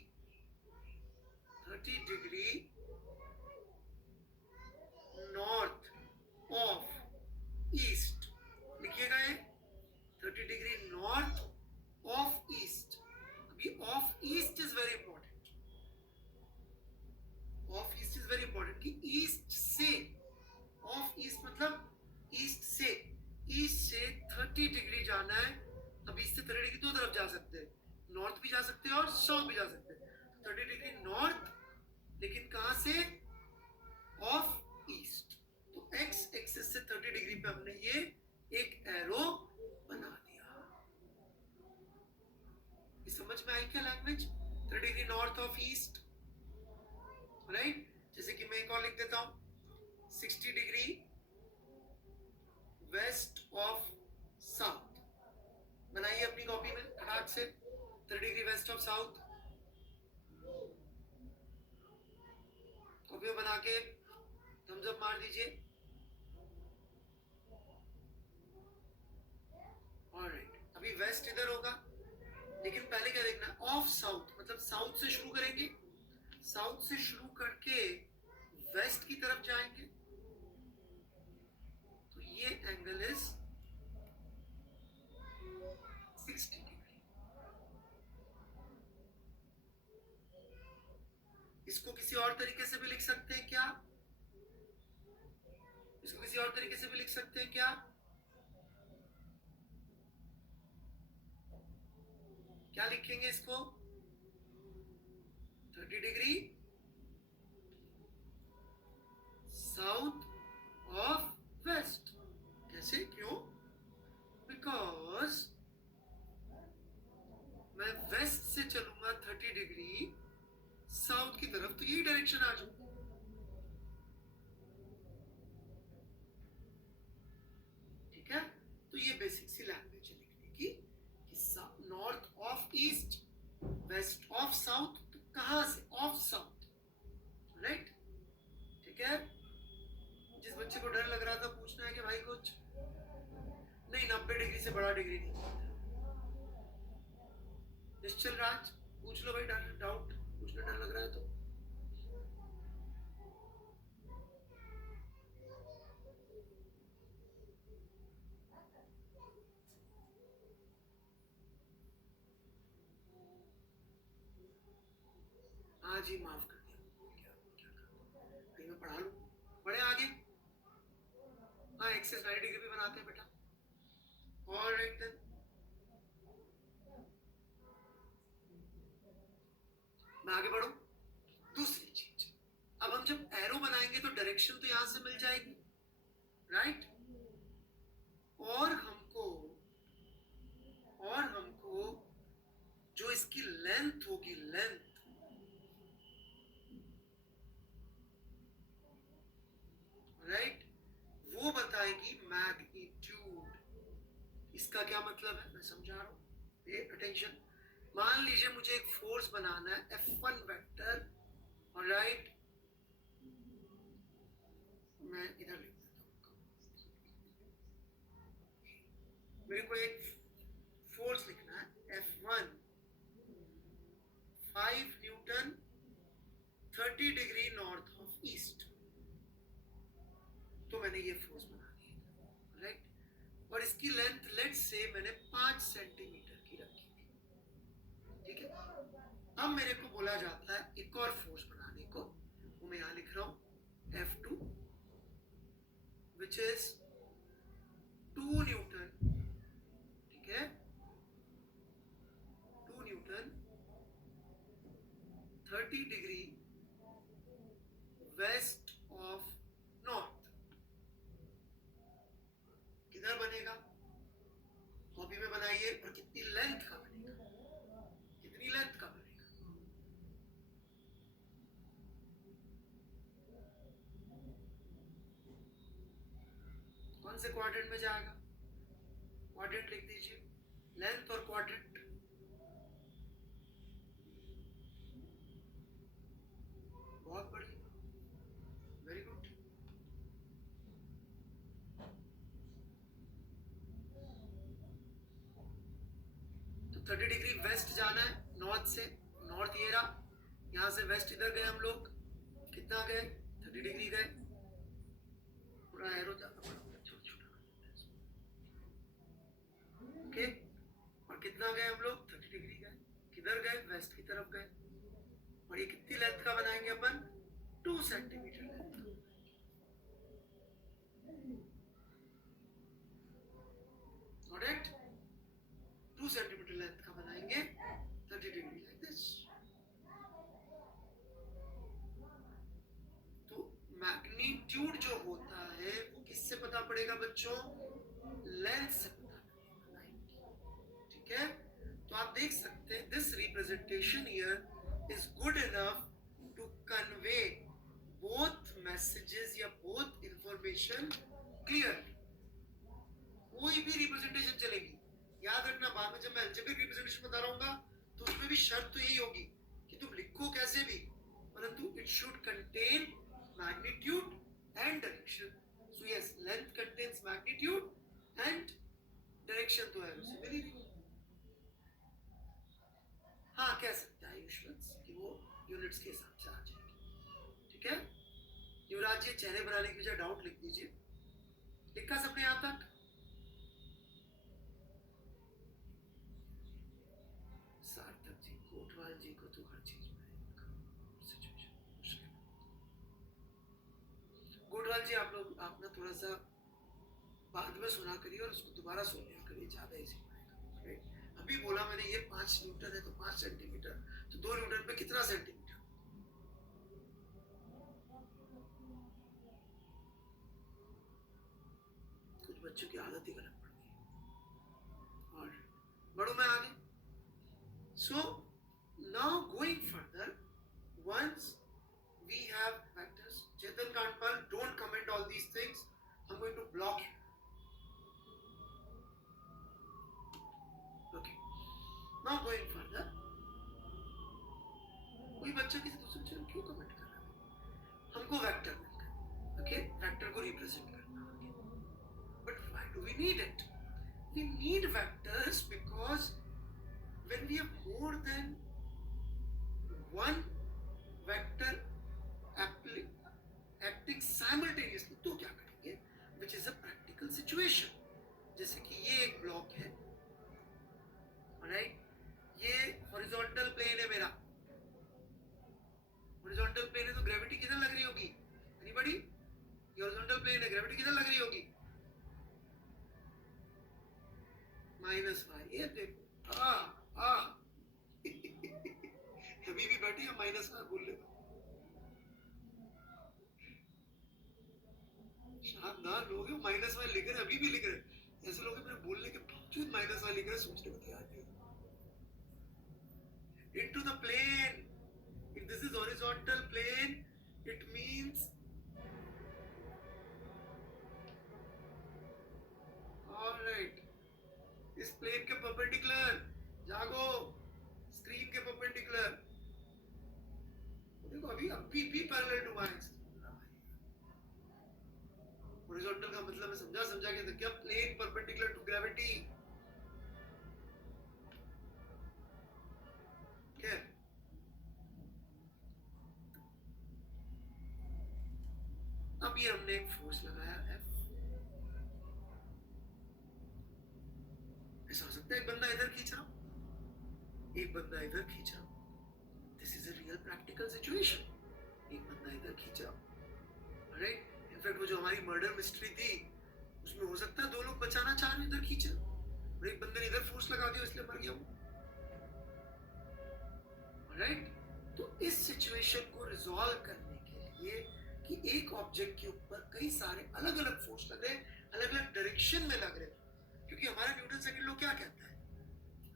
नॉर्थ ऑफ ईस्ट. लिखिएगा ये 30 डिग्री नॉर्थ ऑफ ईस्ट. अभी of east is very important. Of east is very important कि ईस्ट से, ऑफ ईस्ट मतलब ईस्ट से 30 डिग्री जाना है. अब ईस्ट से 30 डिग्री दो तरफ जा सकते हैं, नॉर्थ भी जा सकते हैं और साउथ भी जा सकते हैं. 30 डिग्री नॉर्थ, लेकिन कहां से? Of east. तो एक्स एक्सिस से 30 डिग्री पे हमने ये एक एरो बना दिया. ये समझ में आई क्या language? 30 degree north of east. Right, जैसे कि मैं एक और लिख देता हूं, 60 डिग्री वेस्ट ऑफ साउथ. बनाइए अपनी कॉपी में फटाक से 30 degree west of south. Copy में बना के थम्स अप मार दीजिए. ऑलराइट, अभी वेस्ट इधर होगा, लेकिन पहले क्या देखना? ऑफ साउथ मतलब साउथ से शुरू करेंगे, साउथ से शुरू करके वेस्ट की तरफ जाएंगे. तो ये एंगल इज 60 डिग्री. इसको किसी और तरीके से भी लिख सकते हैं क्या? इसको किसी और तरीके से भी लिख सकते हैं क्या? क्या लिखेंगे इसको? 30 डिग्री साउथ ऑफ वेस्ट. कैसे? क्यों? बिकॉज मैं वेस्ट से चलूंगा 30 डिग्री साउथ की तरफ, तो यही डायरेक्शन आ जाऊंगा. ठीक है, तो ये बेसिक सी लैंग्वेज है लिखने की कि north of east, west of south. तो कहां से? Of south. राइट, ठीक है. जिस बच्चे को डर लग रहा था पूछना है कि भाई कुछ नहीं, 90 डिग्री से बड़ा डिग्री नहीं. निश्चल राज पूछ लो भाई, डाउट पूछना डर लग रहा है तो. हाँ जी, माफ कर दिया. क्या कहीं मैं पढ़ा लूं, पढ़े आगे. हाँ, एक्सेस 90 डिग्री भी बनाते हैं बेटा. ऑलराइट देन, मैं आगे बढ़ूं. दूसरी चीज, अब हम जब एरो बनाएंगे तो डायरेक्शन तो यहां से मिल जाएगी. राइट, और हमको जो इसकी लेंथ होगी, लेंथ, राइट, वो बताएगी मैग्नीट्यूड. इसका क्या मतलब है मैं समझा रहा हूं, पे अटेंशन. मान लीजिए मुझे एक फोर्स बनाना है F1 वेक्टर. ऑलराइट, मैं इधर लिख देता हूं. मेरे को एक फोर्स लिखना है F1 5 newton 30 degree north of east. तो मैंने ये फोर्स बना दी. राइट, और इसकी लेंथ लेट्स से मैंने 5 सेंटीमीटर की रखी थी. ठीक है, अब मेरे को बोला जाता है एक और फोर्स बनाने को, वो मैं यहां लिख रहा हूं F2 विच इज 2 न्यूटन, ठीक है, 2 Newton 30 degree west of north. किधर बनेगा, कॉपी में बनाइए, और कितनी लेंथ का बनेगा, कितनी लेंथ का बनेगा, कौन से क्वाड्रेंट में जाएगा, क्वाड्रेंट लिख दीजिए, लेंथ और क्वाड्रेंट। बहुत बढ़िया, वेरी गुड। तो 30 डिग्री वेस्ट जाना है नॉर्थ से, नॉर्थ ये रहा, यहां से वेस्ट इधर गए हम लोग, कितना गए, 30 डिग्री गए, पूरा एरो ज्यादा बड़ा छोटा छोटा, ओके, और कितना गए हम लोग, 30 डिग्री गए, किधर गए, वेस्ट की तरफ गए, और ये कितनी लेंथ का बनाएंगे अपन, 2 सेंटीमीटर लेंथ का। Got it? 2 सेंटीमीटर लेंथ का बनाएंगे, 30 डिग्री लाइक दिस। तो मैग्नीट्यूड जो होता है वो किससे पता पड़ेगा बच्चों, लेंथ से पता पड़ेगा, ठीक है। तो आप देख सकते हैं this representation here is good enough to convey both messages या बोथ इंफॉर्मेशन क्लियरली। कोई भी रिप्रेजेंटेशन चलेगी, याद रखना, बाद में जब मैं अलजेब्रिक रिप्रेजेंटेशन बता रहूंगा तो उसमें भी शर्त तो यही होगी कि तुम लिखो कैसे भी, परंतु it should contain magnitude and direction. So yes, length contains magnitude and direction तो है उसे मिली नहीं। हाँ, कह सकते हैं आयुष्वंत कि वो यूनिट्स के हिसाब से आ जाएगी, ठीक है। युवराज जी, चेहरे बनाने की बजाय डाउट लिख दीजिए, लिखा सबने यहां तक, सार्थक जी, कोटवाल जी को तो हर चीज में सिचुएशन मुश्किल। कोटवाल जी, आप लोग आप ना थोड़ा सा बाद में सुना करिए और उसको दोबारा सुन लिया करिए, ज्यादा इजी पड़ेगा। अभी बोला मैंने ये 5 न्यूटन है तो 5 सेंटीमीटर, तो 2 न्यूटन पे कितना सेंटीमीटर, कुछ बच्चों की आदत ही गलत पड़ गई। और बढ़ो मैं आगे। So now going further, once we have vectors, Chetan Kandpal, don't comment all these things, I'm going to block you. Okay, now going further, कोई बच्चा किसी दूसरे बच्चे क्यों कमेंट कर रहा है, हमको वेक्टर मिल गया, ओके, वेक्टर को रिप्रेजेंट करना, but why do we need it? We need vectors because when we have more than one vector acting simultaneously, तो क्या करेंगे, which is a practical situation। जैसे कि ये एक ब्लॉक है, राइट, ये हॉरिजॉन्टल प्लेन है मेरा, हॉरिजॉन्टल प्लेन है तो ग्रेविटी किधर लग रही होगी, एनीबॉडी, ये हॉरिजॉन्टल प्लेन है, ग्रेविटी किधर लग रही होगी, -y। ये देखो, अभी भी बैठी है -y बोल रहे, शानदार लोग हैं, -y लिख रहे, अभी भी लिख रहे, ऐसे लोग मेरे बोलने के बावजूद -y लिख रहे, सोचने में तैयार नहीं। Into the plane, if this is horizontal plane, it means all right, इस प्लेन के परपेंडिकुलर, जागो, स्क्रीन के परपेंडिकुलर, देखो अभी भी parallel to my axis. Horizontal का मतलब मैं समझा के, क्या प्लेन परपेंडिकुलर टू ग्रेविटी, क्या अब ये हमने एक फोर्स लगाया F, ऐसा हो सकता है एक बंदा इधर खींच रहा, एक बंदा इधर खींचा, this is a real practical situation, एक बंदा इधर खींचा, राइट। इनफैक्ट वो जो हमारी मर्डर मिस्ट्री थी उसमें हो सकता है दो लोग बचाना चाह रहे इधर खींचा, और एक बंदे ने इधर फोर्स लगा दिया इसलिए मर गया वो, राइट। तो इस सिचुएशन को रिजॉल्व करने के लिए कि एक ऑब्जेक्ट के ऊपर कई सारे अलग अलग फोर्स लग रहे हैं, अलग अलग डायरेक्शन में लग रहे हैं, क्योंकि हमारा न्यूटन सेकंड लॉ क्या कहता है,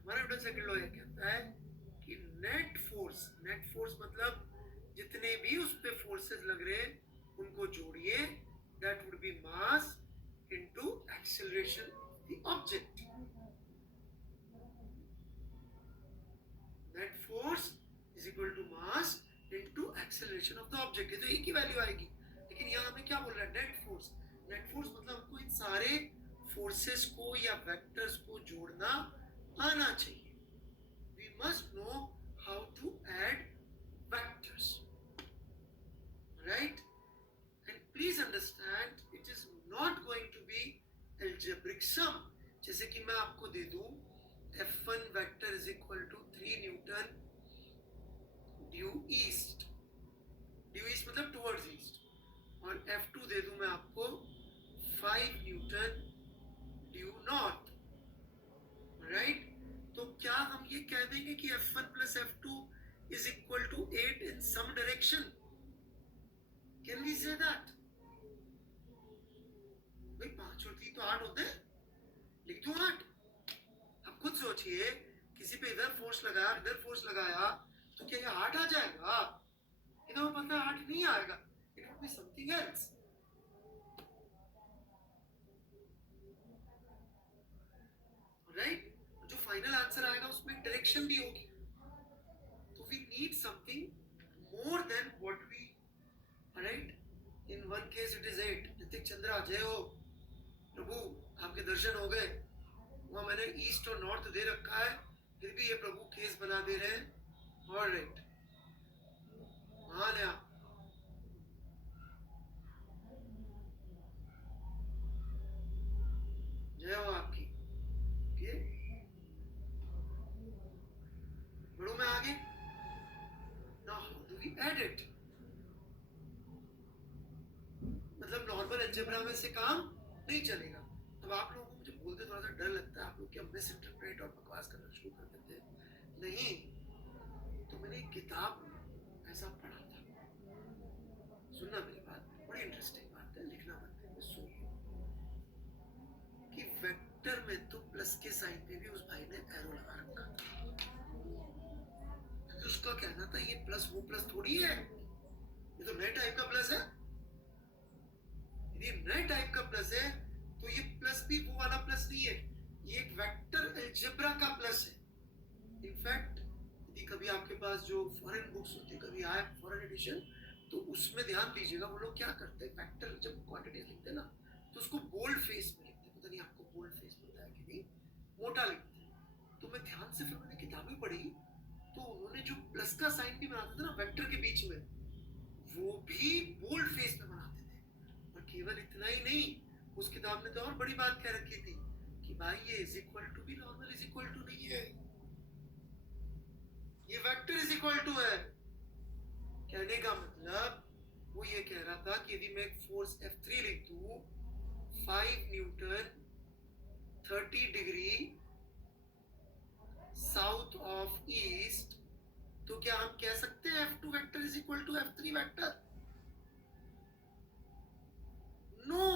हमारा न्यूटन सेकंड लॉ ये कहता है कि नेट फोर्स मतलब जितने भी उस पे फोर्सेस लग रहे हैं उनको जोड़िए, that would be mass into acceleration of the object. Net force is equal to mass into acceleration of the object, ये तो एक ही वैल्यू आएगी, लेकिन यहाँ हमें क्या बोल रहा है, नेट फोर्स मतलब हमको इन सारे फोर्सेस को या वेक्टर्स को जोड़ना आना चाहिए। We must know how to add vectors, right? And please understand, it is not going to be algebraic sum. जैसे कि मैं आपको दे दूं F1 vector is equal to 3 Newton due east मतलब towards east, और F2 दे दूं मैं आपको 5 Newton due north, right? तो क्या हम ये कह देंगे कि F1 plus F2 is equal to 8 in some direction? Can we say that? भाई 5 और 3 तो 8 होते हैं, लिख दूं 8। अब खुद सोचिए, किसी पे इधर फोर्स लगाया तो क्या ये 8 आ जाएगा? इधर वो पता है 8 नहीं आएगा, it would be something else, right? जो फाइनल आंसर आएगा उसमें डायरेक्शन भी होगी, तो we need something more than what we, right? In one case it is 8, Hrithik Chandra जय हो प्रभु, आपके दर्शन हो गए, वहां मैंने ईस्ट और नॉर्थ दे रखा है, फिर भी ये प्रभु केस बना दे रहे हैं, ऑलराइट, महान है आप। जय हो आपकी, okay? बढ़ो मैं आगे, now how do we add it? मतलब नॉर्मल अलजेब्रा में से काम नहीं चलेगा। अब आप लोगों को मुझे बोलते थोड़ा सा डर लगता है, आप लोग क्या मिस इंटरप्रेट और बकवास करना शुरू कर देते हैं, नहीं, तो मैंने एक किताब ऐसा पढ़ा था, सुनना मेरी बात, बड़ी इंटरेस्टिंग बात है, लिखना मत है, सुनिए, कि वेक्टर में तो प्लस के साइन पे भी उस भाई ने एरो लगा रखा था, क्योंकि उसका कहना था ये प्लस वो प्लस थोड़ी है, ये तो नए टाइप का प्लस है, ये नए टाइप का प्लस है, तो ये प्लस भी वो वाला प्लस नहीं है, ये एक वेक्टर अलजेब्रा का प्लस है। इनफैक्ट यदि कभी आपके पास जो फॉरेन बुक्स होती है, कभी आए फॉरेन एडिशन, तो उसमें ध्यान दीजिएगा, वो लोग क्या करते हैं, वेक्टर जब क्वांटिटीज लिखते हैं ना, तो उसको बोल्ड फेस में लिखते हैं, पता नहीं आपको बोल्ड फेस पता है कि नहीं, मोटा लिखते हैं। तो मैं ध्यान से फिर मैंने किताबें पढ़ी, तो उन्होंने जो प्लस का साइन भी बनाते थे ना वेक्टर के बीच में, वो भी बोल्ड फेस में बनाते थे। और केवल इतना ही नहीं, उस किताब ने तो और बड़ी बात कह रखी थी कि भाई ये इज इक्वल टू भी नॉर्मल इज इक्वल टू नहीं है, ये वेक्टर इज इक्वल टू है। कहने का मतलब वो ये कह रहा था कि यदि मैं एक फोर्स F3 लिख दूं 5 newton 30 degree south of east, तो क्या हम कह सकते हैं F2 vector is equal to F3 vector? No,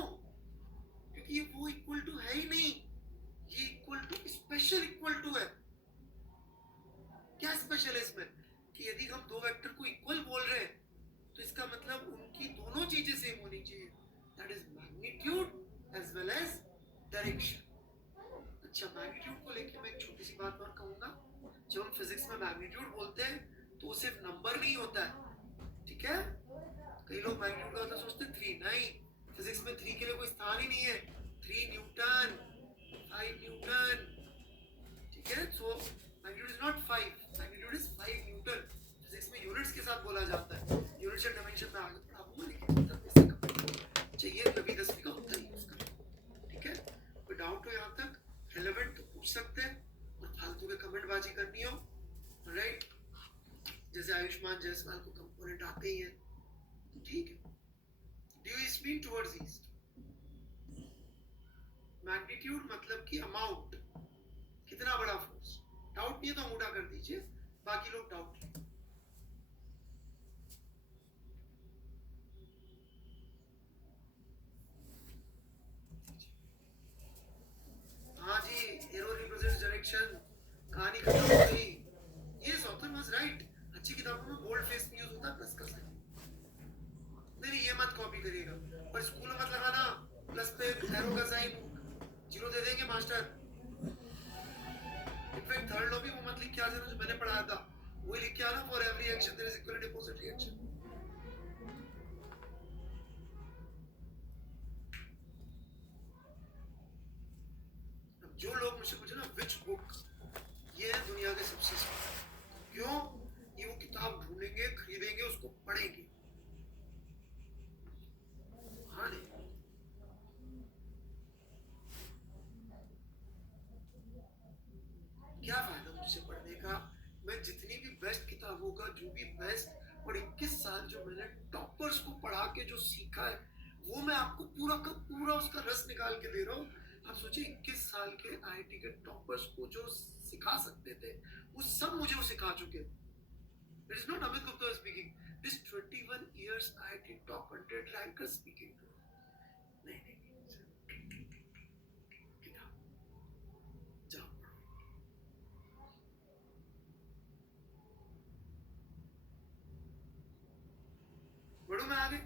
क्योंकि ये वो इक्वल टू है ही नहीं, ये equal to special equal to है। क्या स्पेशल है इसमें, कि यदि हम दो वेक्टर को इक्वल बोल रहे हैं तो इसका मतलब उनकी दोनों चीजें सेम होनी चाहिए, that is magnitude as well as direction. अच्छा, मैग्नीट्यूड को लेके मैं एक छोटी सी बात और कहूंगा, जब हम फिजिक्स में मैग्नीट्यूड बोलते हैं तो वो सिर्फ नंबर नहीं होता है, ठीक है? कई लोग मैग्नीट्यूड का मतलब सोचते हैं 3, नहीं, फिजिक्स में 3 के लिए कोई स्थान ही नहीं है, 3 न्यूटन 5 न्यूटन, ठीक है? So magnitude is not 5, magnitude is 5 Newton. Physics में यूनिट्स के साथ बोला जाता है, यूनिट्स एंड डायमेंशन में आगे पढ़ाऊंगा, लेकिन मतलब बेसिक चाहिए, 9वीं 10वीं का होता ही है उसका, ठीक है? कोई डाउट हो यहाँ तक रिलेवेंट तो पूछ सकते हैं, और फालतू के कमेंट बाजी करनी हो श्रीमान जायसवाल को कंपोनेंट आते ही है, तो ठीक है। Due east mean towards east. Magnitude मतलब कि अमाउंट, कितना बड़ा फोर्स। डाउट नहीं है तो अंगूठा कर दीजिए, बाकी लोग डाउट नहीं। हाँ जी, एरो रिप्रेजेंट्स डायरेक्शन, कहानी खत्म हो गई। Yes, author was right. अच्छी किताबों में बोल्ड फेस यूज होता है प्लस का साइन। नहीं, ये मत कॉपी करिएगा, पर स्कूल में मत लगाना प्लस पे एरो का साइन, जीरो दे देंगे मास्टर। इनफैक्ट थर्ड लॉ भी वो मत लिख के आ जाना जो मैंने पढ़ाया था, वही लिख के आना, for every action there is equal and opposite reaction. जो लोग मुझसे पूछे ना विच बुक, ये है दुनिया के सबसे स्मार्ट। क्यों? ये वो किताब ढूंढेंगे, खरीदेंगे, उसको पढ़ेंगे। हाँ नहीं, क्या फायदा मुझसे पढ़ने का? मैं जितनी भी बेस्ट किताबों का, जो भी बेस्ट, और 21 साल जो मैंने टॉपर्स को पढ़ा के जो सीखा है, वो मैं आपको पूरा का पूरा उसका रस निकाल के दे रहा हूँ। आप सोचिए 21 साल के आईआईटी के टॉपर्स को जो सिखा सकते थे, वो सब मुझे वो सिखा चुके। It is not Amit Gupta speaking, this 21 years IIT top 100 ranker speaking. नहीं नहीं, किताब जाओ पढ़ो। बढ़ू मैं आगे।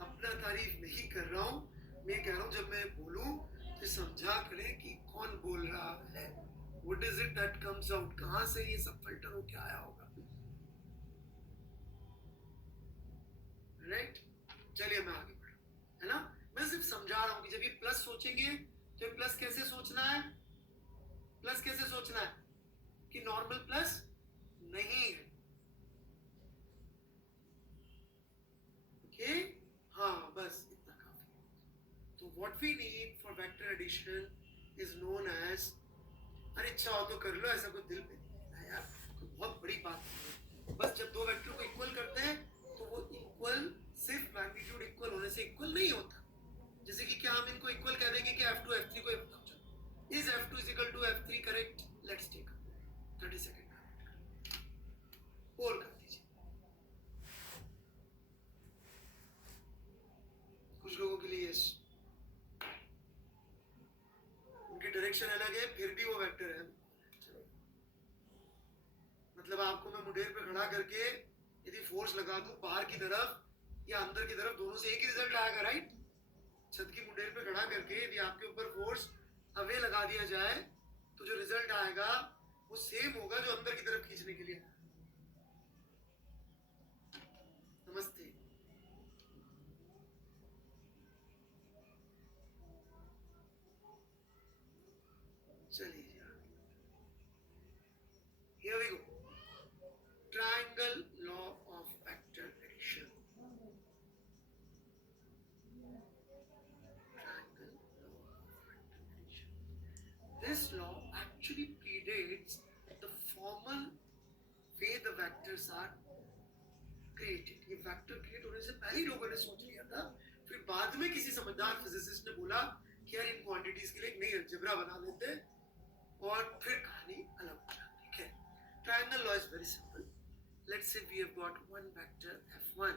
अपना तारीफ नहीं कर रहा हूं, मैं कह रहा हूं जब मैं बोलूं तो समझा करें कि कौन बोल रहा है। What is it that comes out? कहां से ये सब फिल्टर होके आया होगा? राइट? चलिए मैं आगे बढ़, है ना? मैं सिर्फ समझा रहा हूं कि जब ये प्लस सोचेंगे तो ये प्लस कैसे सोचना है? प्लस कैसे सोचना है कि नॉर्मल प्लस नहीं है। ओके, हाँ बस इतना काफी है। तो what we need for vector addition is known as, अरे इच्छा हो तो कर लो, ऐसा कोई दिल पे नहीं लेना यार, कोई बहुत बड़ी बात नहीं है। बस जब दो वेक्टर को इक्वल करते हैं तो वो इक्वल सिर्फ मैग्नीट्यूड इक्वल होने से इक्वल नहीं होता। जैसे कि क्या हम इनको इक्वल कह देंगे कि F2 F3 को बताओ, चलो is F2 is equal to F3 correct? Let's take 30 second poll कर दीजिए। कुछ लोगों के लिए यस, उनकी डायरेक्शन अलग है फिर भी वो वेक्टर है। मतलब आपको मैं मुंडेर पे खड़ा करके यदि फोर्स लगा दूं बाहर की तरफ या अंदर की तरफ, दोनों से एक ही रिजल्ट आएगा, राइट? छत की मुंडेर पे खड़ा करके यदि आपके ऊपर फोर्स अवे लगा दिया जाए तो जो रिजल्ट आएगा वो सेम होगा जो अंदर की तरफ खींचने के लिए। नमस्ते। चलिए here we go. Triangle law of vector addition. Triangle law of vector addition. This law actually predates the formal way the vectors are created. ये वेक्टर क्रिएट होने से पहले लोगों ने सोच लिया था, फिर बाद में किसी समझदार फिजिसिस्ट ने बोला कि यार इन क्वांटिटीज के लिए एक नई अलजेब्रा बना लेते, और फिर कहानी अलग हो जाती है। Triangle law is very simple. Let's say we have got one vector F1,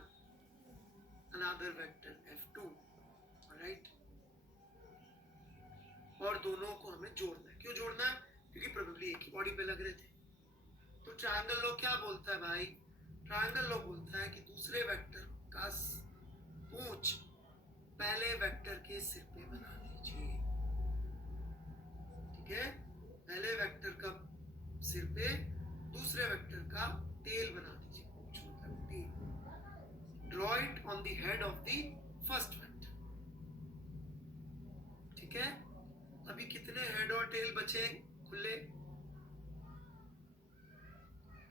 another vector F2, alright? और दोनों को हमें जोड़ना है। क्यों जोड़ना है? क्योंकि प्रोबेबली एक ही बॉडी पे लग रहे थे। तो ट्रायंगल लॉ क्या बोलता है भाई? ट्रायंगल लॉ बोलता है कि दूसरे वेक्टर का पूंछ पहले वेक्टर के सिर पे बना दीजिए। ठीक है? पहले वेक्टर का सिर पे दूसरे वेक्टर का टेल बना दीजिए। पूंछ मतलब tail. Draw it on the head of the first vector. ठीक है? अभी कितने हेड और टेल बचे खुले?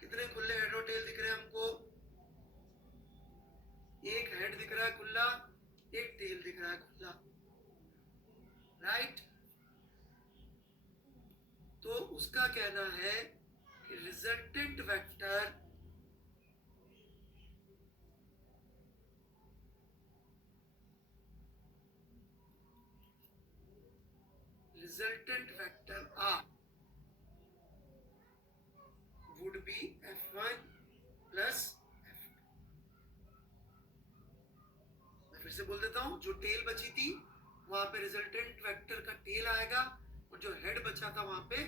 कितने खुले हेड और टेल दिख रहे हैं हमको? एक हेड दिख रहा है खुला, एक टेल दिख रहा है खुला, राइट? है कि resultant vector R would be F1 plus F2। मैं फिर से बोल देता हूं, जो टेल बची थी वहां पे रिजल्टेंट वेक्टर का टेल आएगा और जो हेड बचा था वहां पे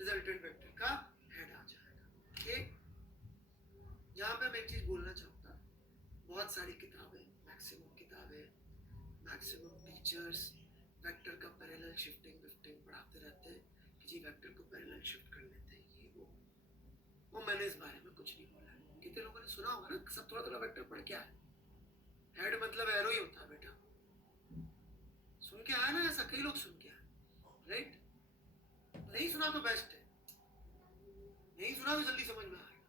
रिजल्टेंट वेक्टर का हेड आ जाएगा। ठीक, यहाँ पे मैं एक चीज बोलना चाहूंगा, बहुत सारी किताबें, मैक्सिमम टीचर्स वेक्टर का पैरेलल शिफ्टिंग विफ्टिंग पढ़ाते रहते हैं कि जी वेक्टर को पैरेलल शिफ्ट कर लेते हैं, ये वो मैंने इस बारे में कुछ नहीं बोला। कितने लोगों ने सुना होगा ना, सब थोड़ा थोड़ा वेक्टर पढ़ के आए। हेड मतलब एरो ही होता है बेटा, सुन के आया ना, ऐसा कई लोग सुन के आए, राइट? नहीं सुना तो बेस्ट है, नहीं सुना तो जल्दी समझ में आएगा।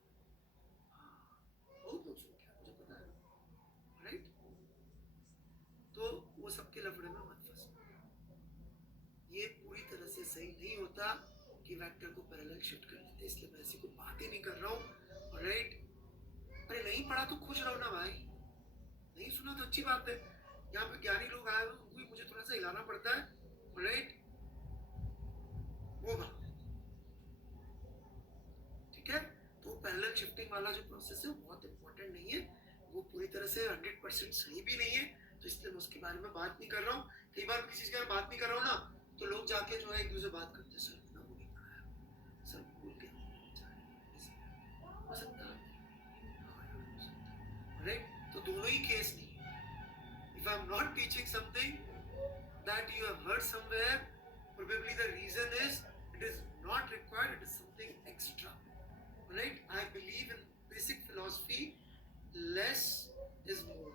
बहुत लोग सुन के आए, मुझे पता है, राइट? तो वो सबके लफड़े में मत फंसो। ये पूरी तरह से सही नहीं होता कि वेक्टर को पैरेलल शिफ्ट कर देते, इसलिए मैं ऐसी कोई बात ही नहीं कर रहा हूँ, राइट? अरे नहीं पढ़ा तो खुश रहो ना भाई, नहीं सुना तो अच्छी बात है। यहाँ पे ज्ञानी लोग आए हुए, उनको भी मुझे थोड़ा सा हिलाना पड़ता है, राइट? वो बात, ठीक है? तो पैरेलल शिफ्टिंग वाला जो प्रोसेस है बहुत इंपॉर्टेंट नहीं है, वो पूरी तरह से 100% सही भी नहीं है, तो इसलिए मैं उसके बारे में बात नहीं कर रहा हूँ। कई बार किसी चीज के बारे में बात नहीं कर रहा हूँ ना, तो लोग जाके जो है एक दूसरे बात करते हैं, सर ना वो नहीं पढ़ाया, सर भूल गए, हो सकता है, राइट? तो दोनों ही केस नहीं है। If I'm not teaching something that you have heard somewhere, probably the reason is it is not required, it is something extra, right? I believe in basic philosophy, less is more।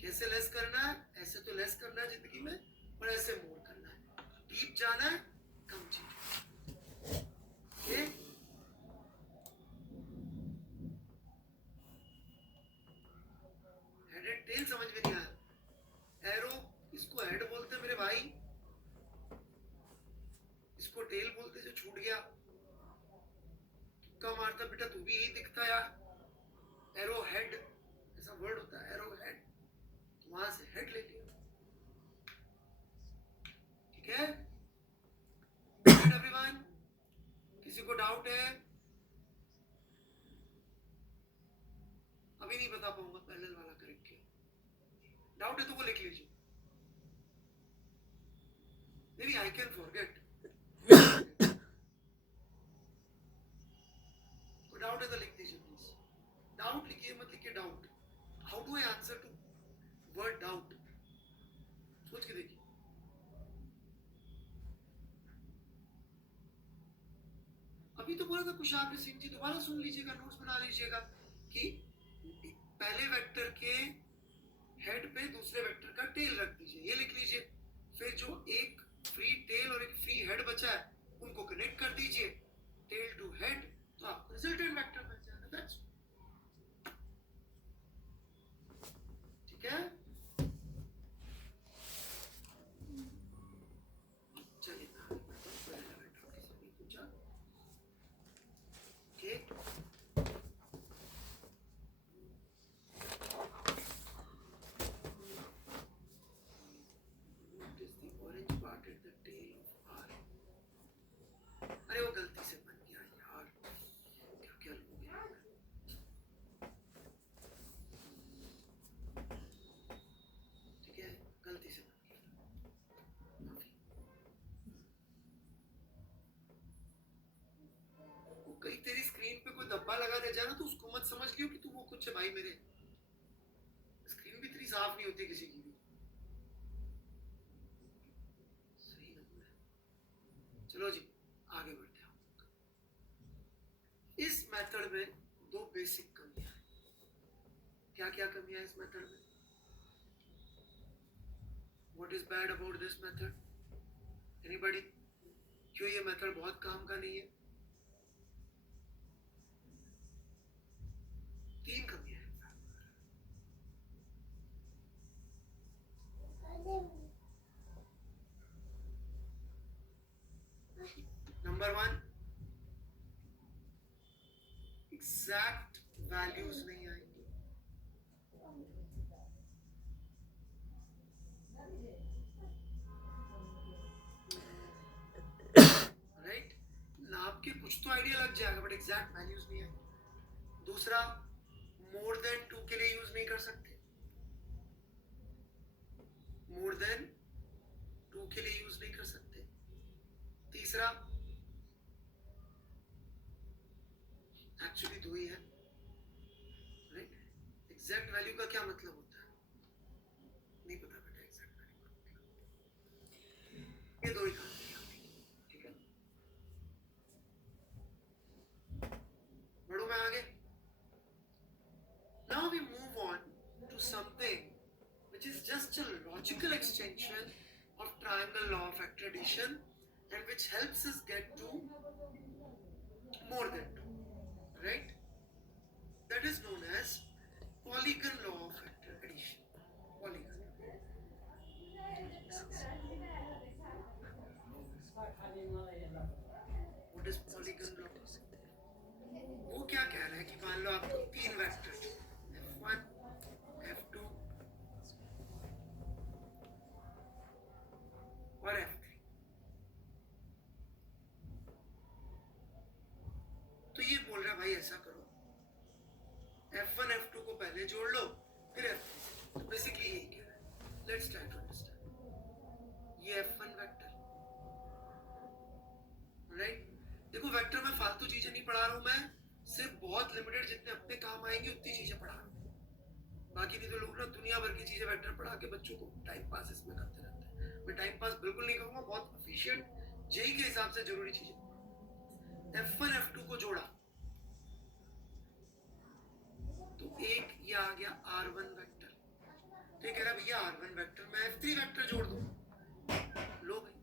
कैसे less करना है? ऐसे तो less करना है जिंदगी में, और ऐसे मोर करना है, डीप जाना है, कम चीज। हेड एंड टेल समझ में नहीं आया। एरो इसको हेड बोलते मेरे भाई, इसको टेल बोलते, जो छूट गया तुक्का मारता बेटा, तू भी यही दिखता यार। एरो हेड ऐसा वर्ड होता है, एरो हेड, वहां से हेड ले लिया, ठीक है? एवरीवन, किसी को डाउट है? अभी नहीं बता पाऊंगा पैरेलल वाला करेक्ट किया, डाउट है तो वो लिख लीजिए, may be I can forget. Doubt है तो लिख दीजिए प्लीज, डाउट लिखिए, मत लिखिए doubt. How do I answer to word doubt? सोच के देखिए। अभी तो बोला था कुशाग्र सिंह जी, दोबारा सुन लीजिएगा, नोट्स बना लीजिएगा कि पहले वेक्टर के हेड पे दूसरे वेक्टर का टेल रख दीजिए, ये लिख लीजिए। फिर जो एक फ्री टेल और एक फ्री हेड बचा है उनको कनेक्ट कर दीजिए, टेल टू हेड, तो आपको रिजल्टेंट वेक्टर बन जाएगा। दैट्स ठीक है? चलिए मैं आगे बढ़ता हूँ, पहले वेक्टर किसी ने पूछा, ओके? अरे वो गलती से बन गया यार, क्या क्या लोग हैं, ठीक है? गलती से बन गया, माफी। वो कहीं तेरी स्क्रीन पे कोई धब्बा लगा दे जाए ना, तो उसको मत समझ लियो कि तू वो कुछ है भाई, मेरे स्क्रीन भी इतनी साफ नहीं होती किसी की भी, सही नमूना। चलो जी आगे बढ़ते हैं। इस मेथड में दो बेसिक कमियां हैं। क्या क्या कमियां हैं इस मेथड में? What is bad about this method? Anybody? क्यों ये मेथड बहुत काम का नहीं है? 3 कमियां हैं। नंबर एग्जैक्ट वैल्यूज नहीं आएंगी। राइट, नाप के कुछ तो आइडिया लग जाएगा बट एग्जैक्ट वैल्यूज नहीं आएंगी। दूसरा, मोर देन 2 के लिए यूज नहीं कर सकते, मोर देन 2 के लिए यूज नहीं कर सकते। तीसरा, एक्चुअली 2 ही है। राइट, एग्जैक्ट वैल्यू का क्या मतलब होता है नहीं पता बेटा, एग्जैक्ट वैल्यू का मतलब ये 2 ही काम है। ठीक है, बढ़ो मैं आगे। Now we move on to something which is just a logical extension of triangle law of factor addition and which helps us get to more than 2, right? That is known as polygon law of factor addition. Polygon. What is polygon law? वो क्या कह रहा है कि मान लो आपको 3 vector F1, F2 और F3, तो ये बोल रहा है भाई ऐसा करो, F1 F2 को पहले जोड़ लो फिर F3। तो बेसिकली यही कह रहा है। Let's try to understand. ये F1 वेक्टर, राइट? देखो वेक्टर में फालतू चीजें नहीं पढ़ा रहा हूं मैं, सिर्फ बहुत लिमिटेड जितने अपने काम आएंगे उतनी चीजें पढ़ा रहा हूं। बाकी नहीं तो लोग ना दुनिया भर की चीजें वेक्टर पढ़ा के बच्चों को टाइम पास इसमें करते रहते हैं। मैं टाइम पास बिल्कुल नहीं करूंगा, बहुत एफिशिएंट जेई के हिसाब से जरूरी चीजें। F1 F2 को जोड़ा तो एक ये आ गया R1 वेक्टर। तो ये कह रहा भैया R1 वेक्टर में F3 वेक्टर जोड़ दो। लो भाई,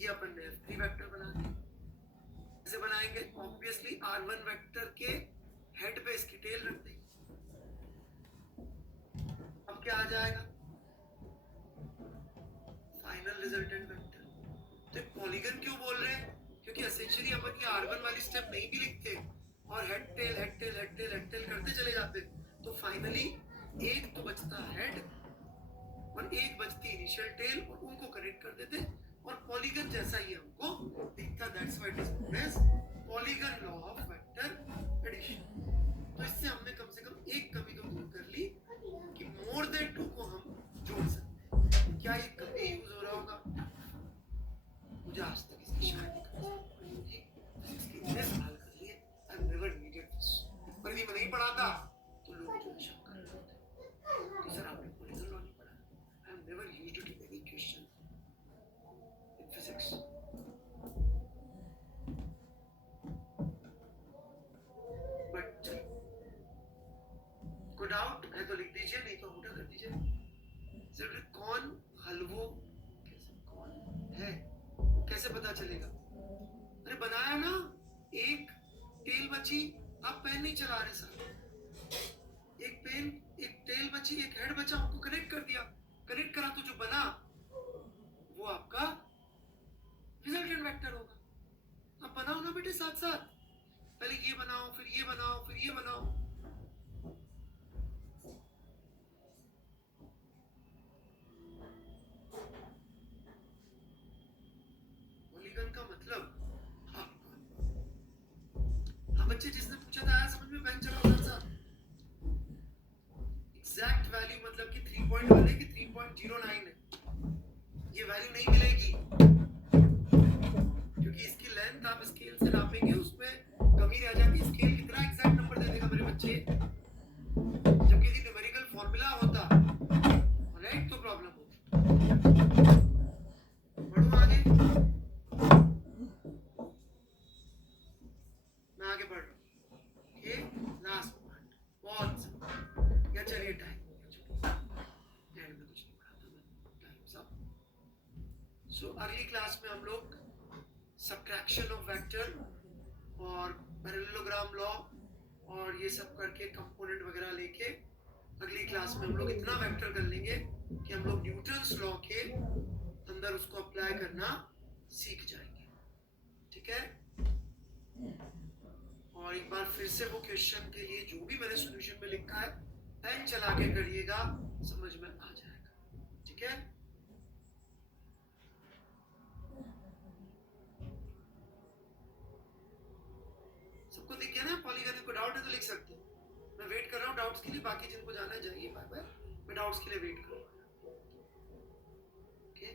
ये अपन ने F3 वेक्टर बना दिया। कैसे बनाएंगे? ऑब्वियसली R1 वेक्टर के हेड पे इसकी टेल रख देंगे। अब क्या आ जाएगा? Final resultant vector. तो पॉलीगन क्यों बोल रहे हैं? क्योंकि एसेंशियली अपन ये R1 वाली स्टेप नहीं भी लिखते और head tail head tail head tail head tail करते चले जाते, तो फाइनली एक तो बचता हेड और एक बचती इनिशियल टेल और उनको कनेक्ट कर देते और पॉलीगन जैसा ही हमको दिखता। That's why it is known as polygon law of vector addition. तो इससे हमने कम से कम एक कमी तो दूर कर ली कि मोर देन 2 को हम जोड़ सकते हैं। क्या ये कभी यूज हो रहा होगा? मुझे आज तक इसकी शायद नहीं पता। इसके इतने साल कर लिए, I have never needed this. पर यदि मैं नहीं पढ़ाता तो लोग मुझे शक कर रहे होते कि सर आपने पॉलीगन लॉ नहीं पढ़ा। I have never used it in any question in physics. But कोई डाउट है तो लिख दीजिए, नहीं तो उठा कर दीजिए। सर कौन हलवो कौन है कैसे पता चलेगा? अरे बनाया ना, एक टेल बची, आप पेन नहीं चला रहे सर। एक पेन, एक टेल बची, एक हेड बचा, उनको कनेक्ट कर दिया। कनेक्ट करा तो जो बना वो आपका रिजल्टेंट वेक्टर होगा। अब बनाओ ना बेटे साथ साथ, पहले ये बनाओ फिर ये बनाओ फिर ये बनाओ। पॉलीगन का मतलब हाँ बच्चे जिसने पूछा था आया समझ में? पेन चला उधर सा। एग्जैक्ट वैल्यू मतलब कि 3.1 है कि 3.09 है, ये वैल्यू नहीं मिलेगी क्योंकि इसकी लेंथ आप स्केल से नापेंगे, उसमें कमी रह जाती। स्केल कितना एग्जैक्ट नंबर दे देगा मेरे बच्चे? जब किसी न्यूमेरिकल फॉर्मूला होता राइट तो प्रॉब्लम होती। बढ़ो आगे, मैं आगे बढ़ रहा हूँ। ये लास्ट पार्ट बहुत या चलिए टाइम एंड में कुछ नहीं पढ़ाता मैं, टाइम सब। सो अगली क्लास में हम लोग सब्ट्रैक्शन ऑफ वेक्टर और पैरेललोग्राम लॉ और ये सब करके कंपोनेंट वगैरह लेके अगली क्लास में हम लोग इतना वेक्टर कर लेंगे कि हम लोग न्यूटन्स लॉ के अंदर उसको अप्लाई करना सीख जाएंगे। ठीक है? और एक बार फिर से वो क्वेश्चन के लिए जो भी मैंने सॉल्यूशन में लिखा है पेन चला के करिएगा, समझ में आ जाएगा। ठीक है, सबको दिख गया ना पॉलीगन? को डाउट है तो लिख सकते हैं। मैं वेट कर रहा हूँ डाउट्स के लिए, बाकी जिनको जाना है जाइए, बाय बाय। मैं डाउट्स के लिए वेट कर रहा हूँ। ओके,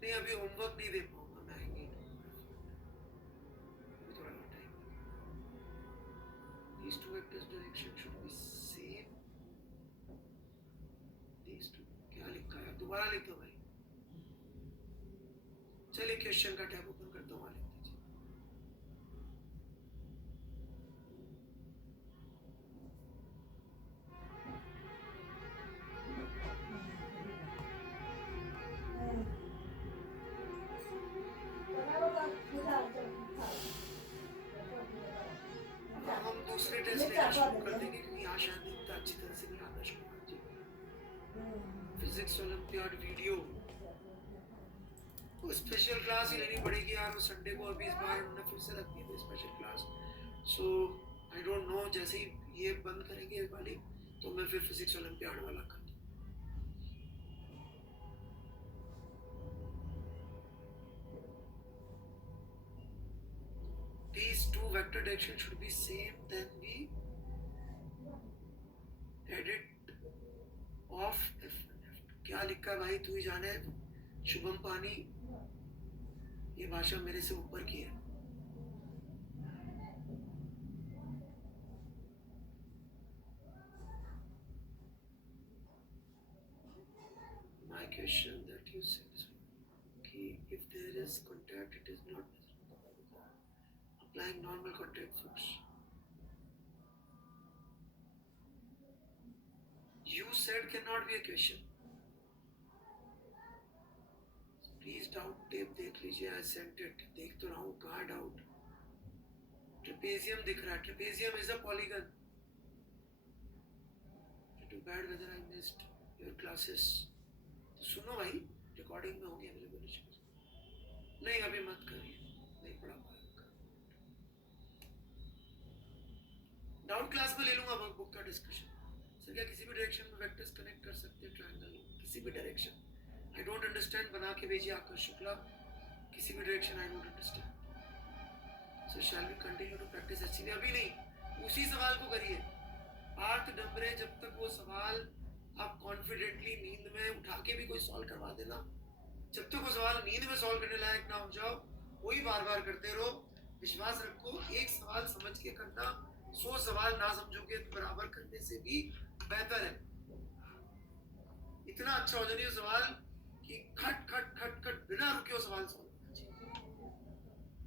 नहीं अभी होमवर्क नहीं दे पाऊंगा मैं, अभी थोड़ा time. These two vectors direction should be same. These two क्या लिखा है, दोबारा लिख दो भाई। चलिए क्वेश्चन का टैब ओपन करता हूँ, लिख दीजिए। हम दूसरे टेस्ट लेना शुरू कर देंगे क्योंकि यहाँ शायद इतना अच्छी तरह से नहीं आता Shukla ji. Physics olympiad video वो स्पेशल क्लास ही लेनी पड़ेगी यार, वो संडे को अभी इस बार उन्होंने फिर से रख दी थी special class. So I don't no, जैसे ही ये बंद करेंगे इस वाली तो मैं फिर फिजिक्स ओलंपियाड वाला कर दूँ। These two vector directions should be same, then we edit of f. क्या लिखा भाई, तू ही जाने। शुभम पानी, ये भाषा मेरे से ऊपर की है। My question that you said कि if there is contact, it is not applying normal contact force. You said cannot be a question. Please doubt tape देख लीजिए, I sent it, देख तो रहा हूँ, कहाँ डाउट? ट्रेपेजियम दिख रहा है, trapezium is a polygon. Too bad whether I missed your classes. सुनो भाई, रिकॉर्डिंग में होंगे अवेलेबल। नहीं अभी मत करिए, नहीं पढ़ा पाएगा। डाउट क्लास में ले लूंगा बुक का डिस्कशन। सर क्या किसी भी डायरेक्शन में वेक्टर्स कनेक्ट कर सकते हैं ट्रायंगल? किसी भी डायरेक्शन? आई डोंट अंडरस्टैंड, बना के भेजिए आकाश शुक्ला। किसी भी direction I don't understand. So shall we continue to practice? Actually अभी नहीं, उसी सवाल को करिए। पार्थ डंबरे, जब तक वो सवाल आप कॉन्फिडेंटली नींद में उठा के भी कोई सॉल्व करवा देना, जब तक वो सवाल नींद में सॉल्व करने लायक ना हो जाओ, वही बार बार करते रहो। विश्वास रखो, एक सवाल समझ के करना 100 सवाल ना समझोगे तो बराबर करने से भी बेहतर है। इतना अच्छा हो जाए वो सवाल कि खट खट खट खट बिना रुके वो सवाल सॉल्व करना चाहिए।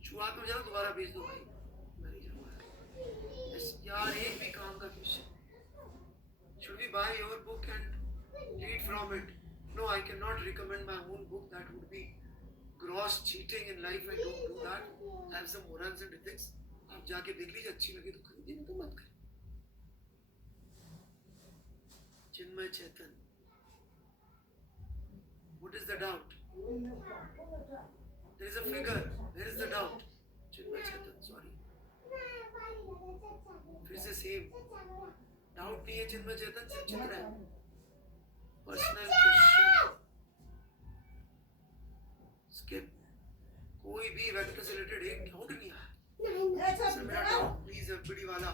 शुरुआत में जाओ, दोबारा भेज दो भाई, मैं नहीं जाऊंगा यार। एक भी काम का question. Should we buy your book and read from it? No, I cannot recommend my own book. That would be gross cheating in life. I don't do that. I have some morals and ethics. आप जाके देख लीजिए, अच्छी लगी तो खरीदिए, नहीं तो मत करिए। चिन्मय चेतन, what is the doubt? There is a figure. Where is the doubt? Chinmay Chetan, sorry. फिर से सेम डाउट नहीं है चिन्मय चेतन, सिर्फ चित्र है। पर्सनल क्वेश्चन स्किप, कोई भी वेक्टर से रिलेटेड एक डाउट नहीं आया सर। मेरा डाउट प्लीज एवरीबडी वाला,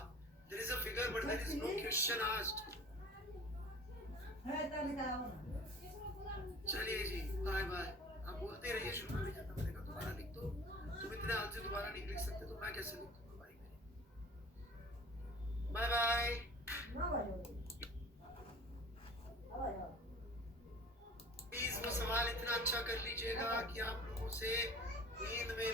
there is a figure but there is no question asked. चलिए जी, बाय बाय। आप बोलते रहिए, शुरू में नहीं जाता मैंने कहा दोबारा लिख दो। तुम इतने हाल से दोबारा नहीं लिख सकते तो मैं कैसे लिखूंगा भाई? Bye bye. प्लीज वो सवाल इतना अच्छा कर लीजिएगा कि आप लोगों से नींद में